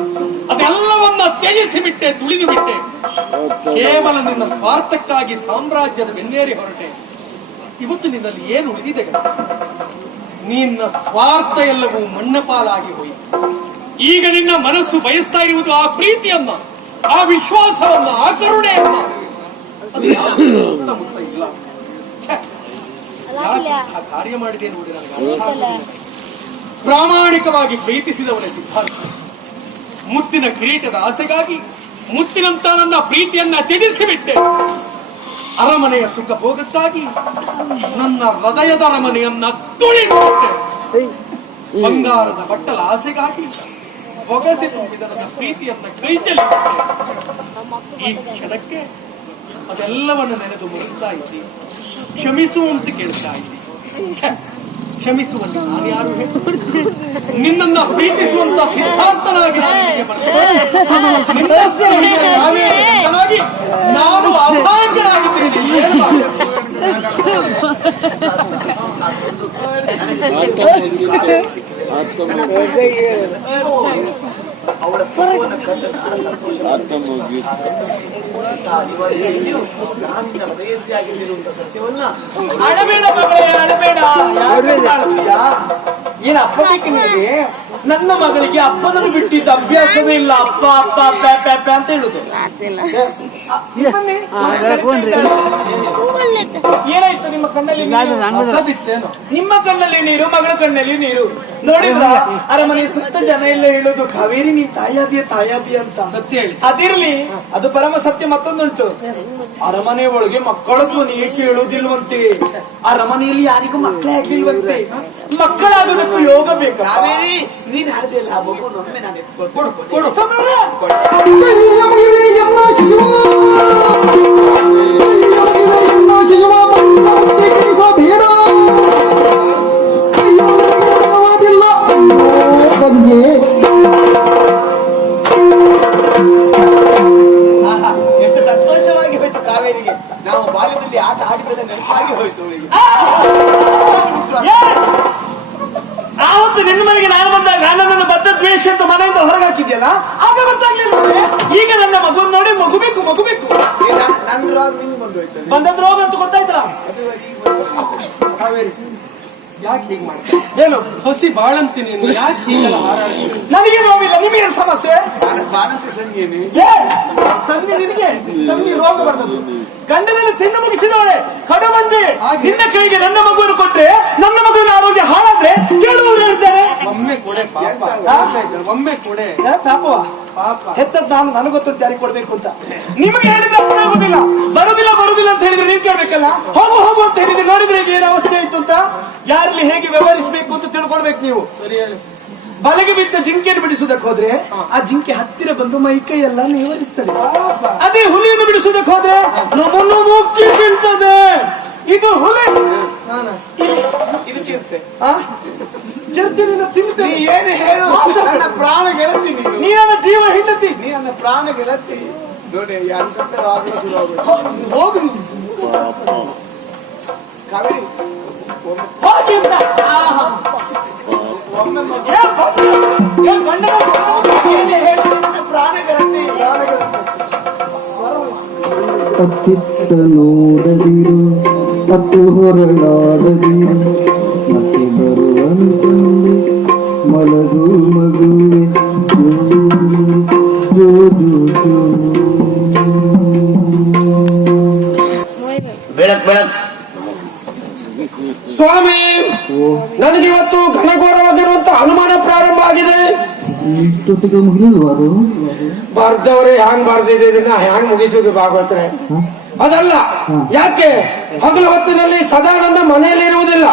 ಅದೆಲ್ಲವನ್ನ ತ್ಯಜಿಸಿ ಬಿಟ್ಟೆ, ತುಳಿದು ಬಿಟ್ಟೆ. ಕೇವಲ ನಿನ್ನ ಸ್ವಾರ್ಥಕ್ಕಾಗಿ ಸಾಮ್ರಾಜ್ಯದ ಬೆನ್ನೇರಿ ಹೊರಟೆ. ಇವತ್ತು ನಿನ್ನಲ್ಲಿ ಏನು ಉಳಿದಿದೆ? ನಿನ್ನ ಸ್ವಾರ್ಥ ಎಲ್ಲವೂ ಮಣ್ಣಪಾಲಾಗಿ ಹೋಯಿತು. ಈಗ ನಿನ್ನ ಮನಸ್ಸು ಬಯಸ್ತಾ ಇರುವುದು ಆ ಪ್ರೀತಿಯನ್ನ, ಆ ವಿಶ್ವಾಸವನ್ನ, ಆ ಕರುಣೆಯನ್ನ. ಅದು ಯಾವುದೂ ಸುತ್ತಮುತ್ತ ಇಲ್ಲ. ಯಾಕೆ ಆ ಕಾರ್ಯ ಮಾಡಿದೆ ನೋಡಿ ನನಗೆ ಅರ್ಥ ಆಗುವುದಿಲ್ಲ. ಪ್ರಾಮಾಣಿಕವಾಗಿ ಪ್ರೀತಿಸಿದವನೇ ಸಿದ್ಧಾರ್ಥ. ಮುತ್ತಿನ ಕಿರೀಟದ ಆಸೆಗಾಗಿ ಮುತ್ತಿನಂತ ನನ್ನ ಪ್ರೀತಿಯನ್ನ ತ್ಯಜಿಸಿಬಿಟ್ಟೆ. ಅರಮನೆಯ ಸುಖ ಭೋಗಕ್ಕಾಗಿ ನನ್ನ ಹೃದಯದ ಅರಮನೆಯನ್ನ ತುಳಿದುಬಿಟ್ಟೆ. ಬಂಗಾರದ ಬಟ್ಟಲ ಆಸೆಗಾಗಿ ಬೊಗಸೆ ತುಂಬಿದ ನನ್ನ ಪ್ರೀತಿಯನ್ನ ಕೈಚಲಿಬಿಟ್ಟೆ. ಈ ಕ್ಷಣಕ್ಕೆ ಅದೆಲ್ಲವನ್ನು ನೆನೆದು ಮರುತ್ತಾ ಇದ್ದೀನಿ. ಕ್ಷಮಿಸುವಂತ ಕೇಳ್ತಾ ಇದ್ದೀನಿ. ಕ್ಷಮಿಸುವಂತೆ ನಾನು ಯಾರು ಹೇಳಿ? ನಿನ್ನನ್ನ ಪ್ರೀತಿಸುವಂತ ಸಿದ್ಧಾರ್ಥನಾಗಿ ನಾನು ಇಲ್ಲಿಗೆ ಬಂದೆ. ನಾನು ಅಸಾಧ್ಯನಾಗಿದ್ದೇನೆ. ಏನು ಮಾಡಬೇಕು? ಅವಳ ಸುಖವನ್ನು ಕಂಡು ನಾನು ಸಂತೋಷ ನಾನಿನ ವಯಸ್ಸಿಯಾಗಿರುವಂತ ಸತ್ಯವನ್ನ ಅಳಬೇಡ ಮಗಳೇ, ಅಳಬೇಡ. ಏನ್ ಅಪ್ಪ ಬೇಕು ನಿಮಗೆ? ನನ್ನ ಮಗಳಿಗೆ ಅಪ್ಪನನ್ನು ಬಿಟ್ಟಿದ್ದ ಅಭ್ಯಾಸವೇ ಇಲ್ಲ. ಅಪ್ಪ ಅಪ್ಪ ಪ್ಯಾ ಪ್ಯಾ ಪ್ಯಾ ಅಂತ ಹೇಳುದು. ಏನಾಯ್ತು ನಿಮ್ಮ ಕಣ್ಣಲ್ಲಿ ನೀರು? ನಿಮ್ಮ ಕಣ್ಣಲ್ಲಿ ನೀರು, ಮಗಳ ಕಣ್ಣಲ್ಲಿ ನೀರು. ನೋಡಿದ್ರ ಅರಮನೆ ಸುತ್ತ ಜನ ಎಲ್ಲ ಹೇಳುದು ಕಾವೇರಿ ನೀನ್ ತಾಯಾದಿಯ ತಾಯಾದಿ ಅಂತ. ಸತ್ಯ ಹೇಳಿ. ಅದಿರ್ಲಿ, ಅದು ಪರಮ ಸತ್ಯ. ಮತ್ತೊಂದುಂಟು, ಅರಮನೆ ಒಳಗೆ ಮಕ್ಕಳ ಧ್ವನಿ ಕೇಳುವುದಿಲ್ವಂತೆ. ಅರಮನೆಯಲ್ಲಿ ಯಾರಿಗೂ ಮಕ್ಕಳೇ ಆಗ್ಲಿಲ್ವಂತೆ. ಮಕ್ಕಳಾಗೋದಕ್ಕೂ ಯೋಗ ಬೇಕು. ಕಾವೇರಿ ನೀನ್ ಹಾಡ್ದಿಲ್ಲ, ಆ ಮಗು ನೊಮ್ಮೆ ನಾನು ಎತ್ಕೊಳ್ತೀನಿ. ಕೊಡು ಎಷ್ಟು ಸಂತೋಷವಾಗಿ ಹೋಯ್ತು ಕಾವೇರಿಗೆ. ನಾವು ಬಾಲ್ಯದಲ್ಲಿ ಆಟ ಆಡಿದ ನೆನಪಾಗಿ ಹೋಯ್ತು. ಅವತ್ತು ನಿನ್ನ ಮನೆಗೆ ನಾನು ಬಂದಾಗ ನನ್ನನ್ನು ಬದ್ಧ ದ್ವೇಷ ಅಂತ ಮನೆಯಿಂದ ಹೊರಗೆ ಹಾಕಿದ್ಯಲ್ಲ, ಆಗ ಗೊತ್ತಾಗ್ಲಿಲ್ಲ ನನಗೆ. ಈಗ ನನ್ನ ಮಗುವನ್ನು ನೋಡಿ ಮಗುಬೇಕು ಮಗುಬೇಕು ನನ್ನ ರೋಗ ನಿಮ್ಗೆ ಬಂದು ಹೋಯ್ತು. ಬಂದದ್ದು ರೋಗ ಅಂತ ಗೊತ್ತಾಯ್ತಾ? ಯಾಕೆ ಹೀಗೆ ಮಾಡ್ತಾರೆ? ಏನು ಹಸಿ ಬಾಳಂತಿ ನೀನು, ಯಾಕೆ ಹೀಗೆಲ್ಲ ಹಾರಾಡಿ? ನನಗೆ ನೋವಿಲ್ಲ, ನಿಮಗೇನು ಸಮಸ್ಯೆ? ಬಾಣಂತಿ ಸಂಗೇನೆ ಏ, ಸಂಧಿ ನಿನಗೆ ಸಂಧಿ ರೋಗ ಬರ್ತದ್ದು. ಗಂಡನನ್ನು ತಿಂದು ಮುಗಿಸಿದವಳೆ ಕಡಬಂದಿ ನಿನ್ನ ಕೈಗೆ ನನ್ನ ಮಗುವನ್ನು ಕೊಟ್ರೆ ನನ್ನ ಮಗುವಿನ ಆರೋಗ್ಯ ಹಾಳಾದ್ರೆ ಕೇಳುವವರು ಇರ್ತಾರೆ. ಒಮ್ಮೆ ಕೊಡೆ ಪಾಪ, ಒಮ್ಮೆ ಕೊಡೆ ಪಾಪವ ಪಾಪ. ಹೆತ್ತದ್ ನಾನು ನನಗೆ ಗೊತ್ತುಂಟು ಯಾರಿಗೆ ಕೊಡ್ಬೇಕು ಅಂತ. ನಿಮಗೆ ಹೇಳಿದ್ರೆ ಅರ್ಥ ಆಗುದಿಲ್ಲ. ಬರುದಿಲ್ಲ ಅಂತ ಹೇಳಿದ್ರೆ ನೀವು ಕೇಳ್ಬೇಕಲ್ಲ. ಹೋಗು ಅಂತ ಹೇಳಿದ್ರೆ ನೋಡಿದ್ರೆ ಈಗ ಏನು ಅವಸ್ಥೆ ಆಯ್ತು ಅಂತ. ಯಾರಲ್ಲಿ ಹೇಗೆ ವ್ಯವಹರಿಸಬೇಕು ಅಂತ ತಿಳ್ಕೊಳ್ಬೇಕು ನೀವು. ಸರಿ ಹೇಳಿ. ಬಲೆಗೆ ಬಿದ್ದ ಜಿಂಕೆಯನ್ನು ಬಿಡಿಸುವುದಕ್ಕೆ ಹೋದ್ರೆ ಆ ಜಿಂಕೆ ಹತ್ತಿರ ಬಂದು ಮೈ ಕೈ ಎಲ್ಲ ನೇವರಿಸ್ತದೆ. ಅದೇ ಹುಲಿಯನ್ನು ಬಿಡಿಸುವುದಕ್ಕೆ ಹೋದ್ರೆ ನಮ್ಮನ್ನು ಮುಕ್ಕಿ ಬೀಳ್ತದೆ. ಇದು ಹುಲಿ, ಇದು ಚಿರತೆ. ಚಿರತೆ ತಿಂತೇನೆ. ನೀ ಏನು ಹೇಳು, ನನ್ನ ಪ್ರಾಣ ಗೆಳತಿ ನೀನು. ನೀ ನನ್ನ ಜೀವ ಹೆಂಡತಿ. ನೀ ನನ್ನ ಪ್ರಾಣ ಗೆಳತಿ. ನೋಡಿ ಯಾರು ಕಟ್ಟರು ಆಗಲು ಶುರು ಆಗೋದು. ಹೋಗು ಕಾವೇರಿ ಹೋಗಿ ಅಂತ. ಒಮ್ಮೆ ಮಗು ಗಂಡ ಹೇಳು, ನನ್ನ ಪ್ರಾಣ ಗೆಳತಿ. ಅತ್ತಿತ್ತ ನೋಡದಿರು, ಅತ್ತು ಹೊರಳಾಡದಿರು, ಮತ್ತೆ ಬರುವಂತಂದು ಮಲಗು ಮಗುವೆ ಬೆಳಕ್ ಬೆಳಕ್. ಸ್ವಾಮಿ, ನನಗೆ ಇವತ್ತು ಘನಘೋರವಾಗಿರುವಂತ ಅನುಮಾನ ಪ್ರಾರಂಭ ಆಗಿದೆ. ಇಷ್ಟೊತ್ತಿಗೆ ಮುಗಿಲಿಲ್ವಾ ಅದು? ಬರ್ದವ್ರೆ ಹ್ಯಾಂಗ್ ಬರ್ದಿದೆ, ಇದನ್ನ ಹ್ಯಾಂಗ್ ಮುಗಿಸುದು ಭಾಗವತ್ರೆ? ಅದಲ್ಲ, ಯಾಕೆ ಹಗಲ ಹೊತ್ತಿನಲ್ಲಿ ಸದಾನಂದ ಮನೆಯಲ್ಲಿ ಇರುವುದಿಲ್ಲ.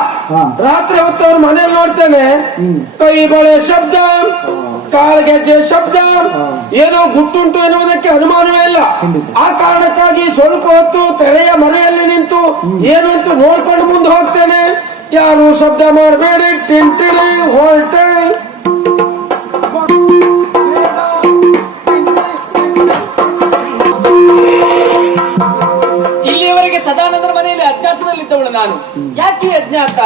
ರಾತ್ರಿ ಹೊತ್ತು ಅವ್ರ ಮನೆಯಲ್ಲಿ ನೋಡ್ತೇನೆ, ಕೈ ಬಳೆ ಶಬ್ದ, ಕಾಲ್ಗೆಜ್ಜೆ ಶಬ್ದ, ಏನೋ ಗುಟ್ಟುಂಟು ಎನ್ನುವುದಕ್ಕೆ ಅನುಮಾನವೇ ಇಲ್ಲ. ಆ ಕಾರಣಕ್ಕಾಗಿ ಸ್ವಲ್ಪ ಹೊತ್ತು ತೆರೆಯ ಮರೆಯಲ್ಲಿ ನಿಂತು ಏನು ಅಂತ ನೋಡ್ಕೊಂಡು ಮುಂದೆ ಹೋಗ್ತೇನೆ. ಯಾರು ಶಬ್ದ ಮಾಡಬೇಡಿ, ಟಿಂಟಿಳಿ ಹೊರಟೆ. ಇಲ್ಲಿಯವರೆಗೆ ಸದಾನಂದನ ಮನೆಯಲ್ಲಿ ಅಜ್ಞಾತದಲ್ಲಿದ್ದವಳು ನಾನು. ಯಾಕೆ ಅಜ್ಞಾತ?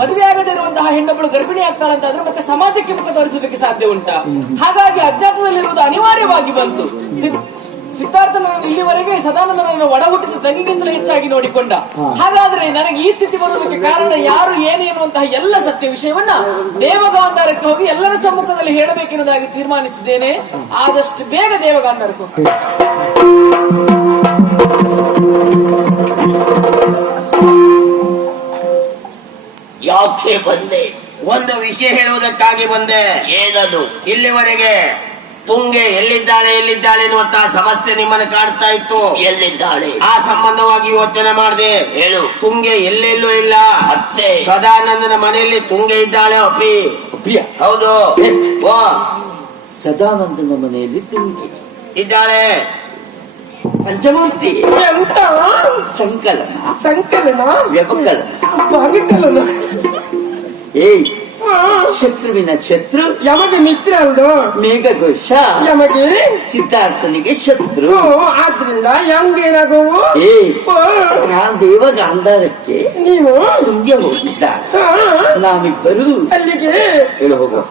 ಮದುವೆ ಆಗದೇ ಇರುವಂತಹ ಹೆಣ್ಣೊಬ್ಬಳು ಗರ್ಭಿಣಿ ಆಗ್ತಾಳಂತಾದ್ರೆ ಮತ್ತೆ ಸಮಾಜಕ್ಕೆ ಮುಖ ತೋರಿಸುವುದಕ್ಕೆ ಸಾಧ್ಯ ಉಂಟಾ? ಹಾಗಾಗಿ ಅಜ್ಞಾತದಲ್ಲಿರುವುದು ಅನಿವಾರ್ಯವಾಗಿ ಬಂತು. ಸಿದ್ಧಾರ್ಥನನ್ನು ಇಲ್ಲಿವರೆಗೆ ಸದಾನಂದನನ್ನು ಒಡ ಹುಟ್ಟಿದ ತಂಗಿಗಿಂತಲೂ ಹೆಚ್ಚಾಗಿ ನೋಡಿಕೊಂಡ. ಹಾಗಾದ್ರೆ ನನಗೆ ಈ ಸ್ಥಿತಿ ಬರುವುದಕ್ಕೆ ಕಾರಣ ಯಾರು ಏನು ಎನ್ನುವಂತಹ ಎಲ್ಲ ಸತ್ಯ ವಿಷಯವನ್ನ ದೇವಗಾಂಧಾರಕ್ಕೆ ಹೋಗಿ ಎಲ್ಲರ ಸಮ್ಮುಖದಲ್ಲಿ ಹೇಳಬೇಕೆನ್ನುವುದಾಗಿ ತೀರ್ಮಾನಿಸಿದ್ದೇನೆ. ಆದಷ್ಟು ಬೇಗ ದೇವಗಾಂಧಾರಕ್ಕೆ ಹೋಗಿ. ಯಾಕೆ ಬಂದೆ? ಒಂದು ವಿಷಯ ಹೇಳುವುದಕ್ಕಾಗಿ ಬಂದೆ. ಏನದು? ಇಲ್ಲಿವರೆಗೆ ತುಂಗೆ ಎಲ್ಲಿದ್ದಾಳೆ ಎನ್ನುವಂತಹ ಸಮಸ್ಯೆ ನಿಮ್ಮನ್ನು ಕಾಡ್ತಾ ಇತ್ತು. ಎಲ್ಲಿದ್ದಾಳೆ? ಆ ಸಂಬಂಧವಾಗಿ ಯೋಚನೆ ಮಾಡಿದೆ. ಹೇಳು. ತುಂಗೆ ಎಲ್ಲೆಲ್ಲೂ ಇಲ್ಲ. ಅತ್ತೆ ಸದಾನಂದನ ಮನೆಯಲ್ಲಿ ತುಂಗೆ ಇದ್ದಾಳೆ. ಅಪ್ಪಿ ಹೌದು. ಸದಾನಂದನ ಮನೆಯಲ್ಲಿ ತುಂಗೆ ಇದ್ದಾಳೆ. ಪಂಚಮೂರ್ತಿ, ಸಂಕಲನ, ಸಂಕಲನ, ವ್ಯವಕಲನ, ಭಾಗಕಲನ. ಏಯ್, ಶತ್ರುವಿನ ಶತ್ರು ಯಮಗೆ ಮಿತ್ರ ಅಲ್ದು. ಮೇಘಘೋಷ ಯಮಗೆ ಸಿದ್ಧಾರ್ಥನಿಗೆ ಶತ್ರು. ಆದ್ರಿಂದ ಹೆಂಗೇನಾಗುವು? ದೇವಗಾಂಧಾರಕ್ಕೆ ನೀವು ತುಂಗೆ ಹೋಗಿದ್ದ. ನಾವಿಬ್ಬರು ಅಲ್ಲಿಗೆ ಹೇಳಿ ಹೋಗುವ.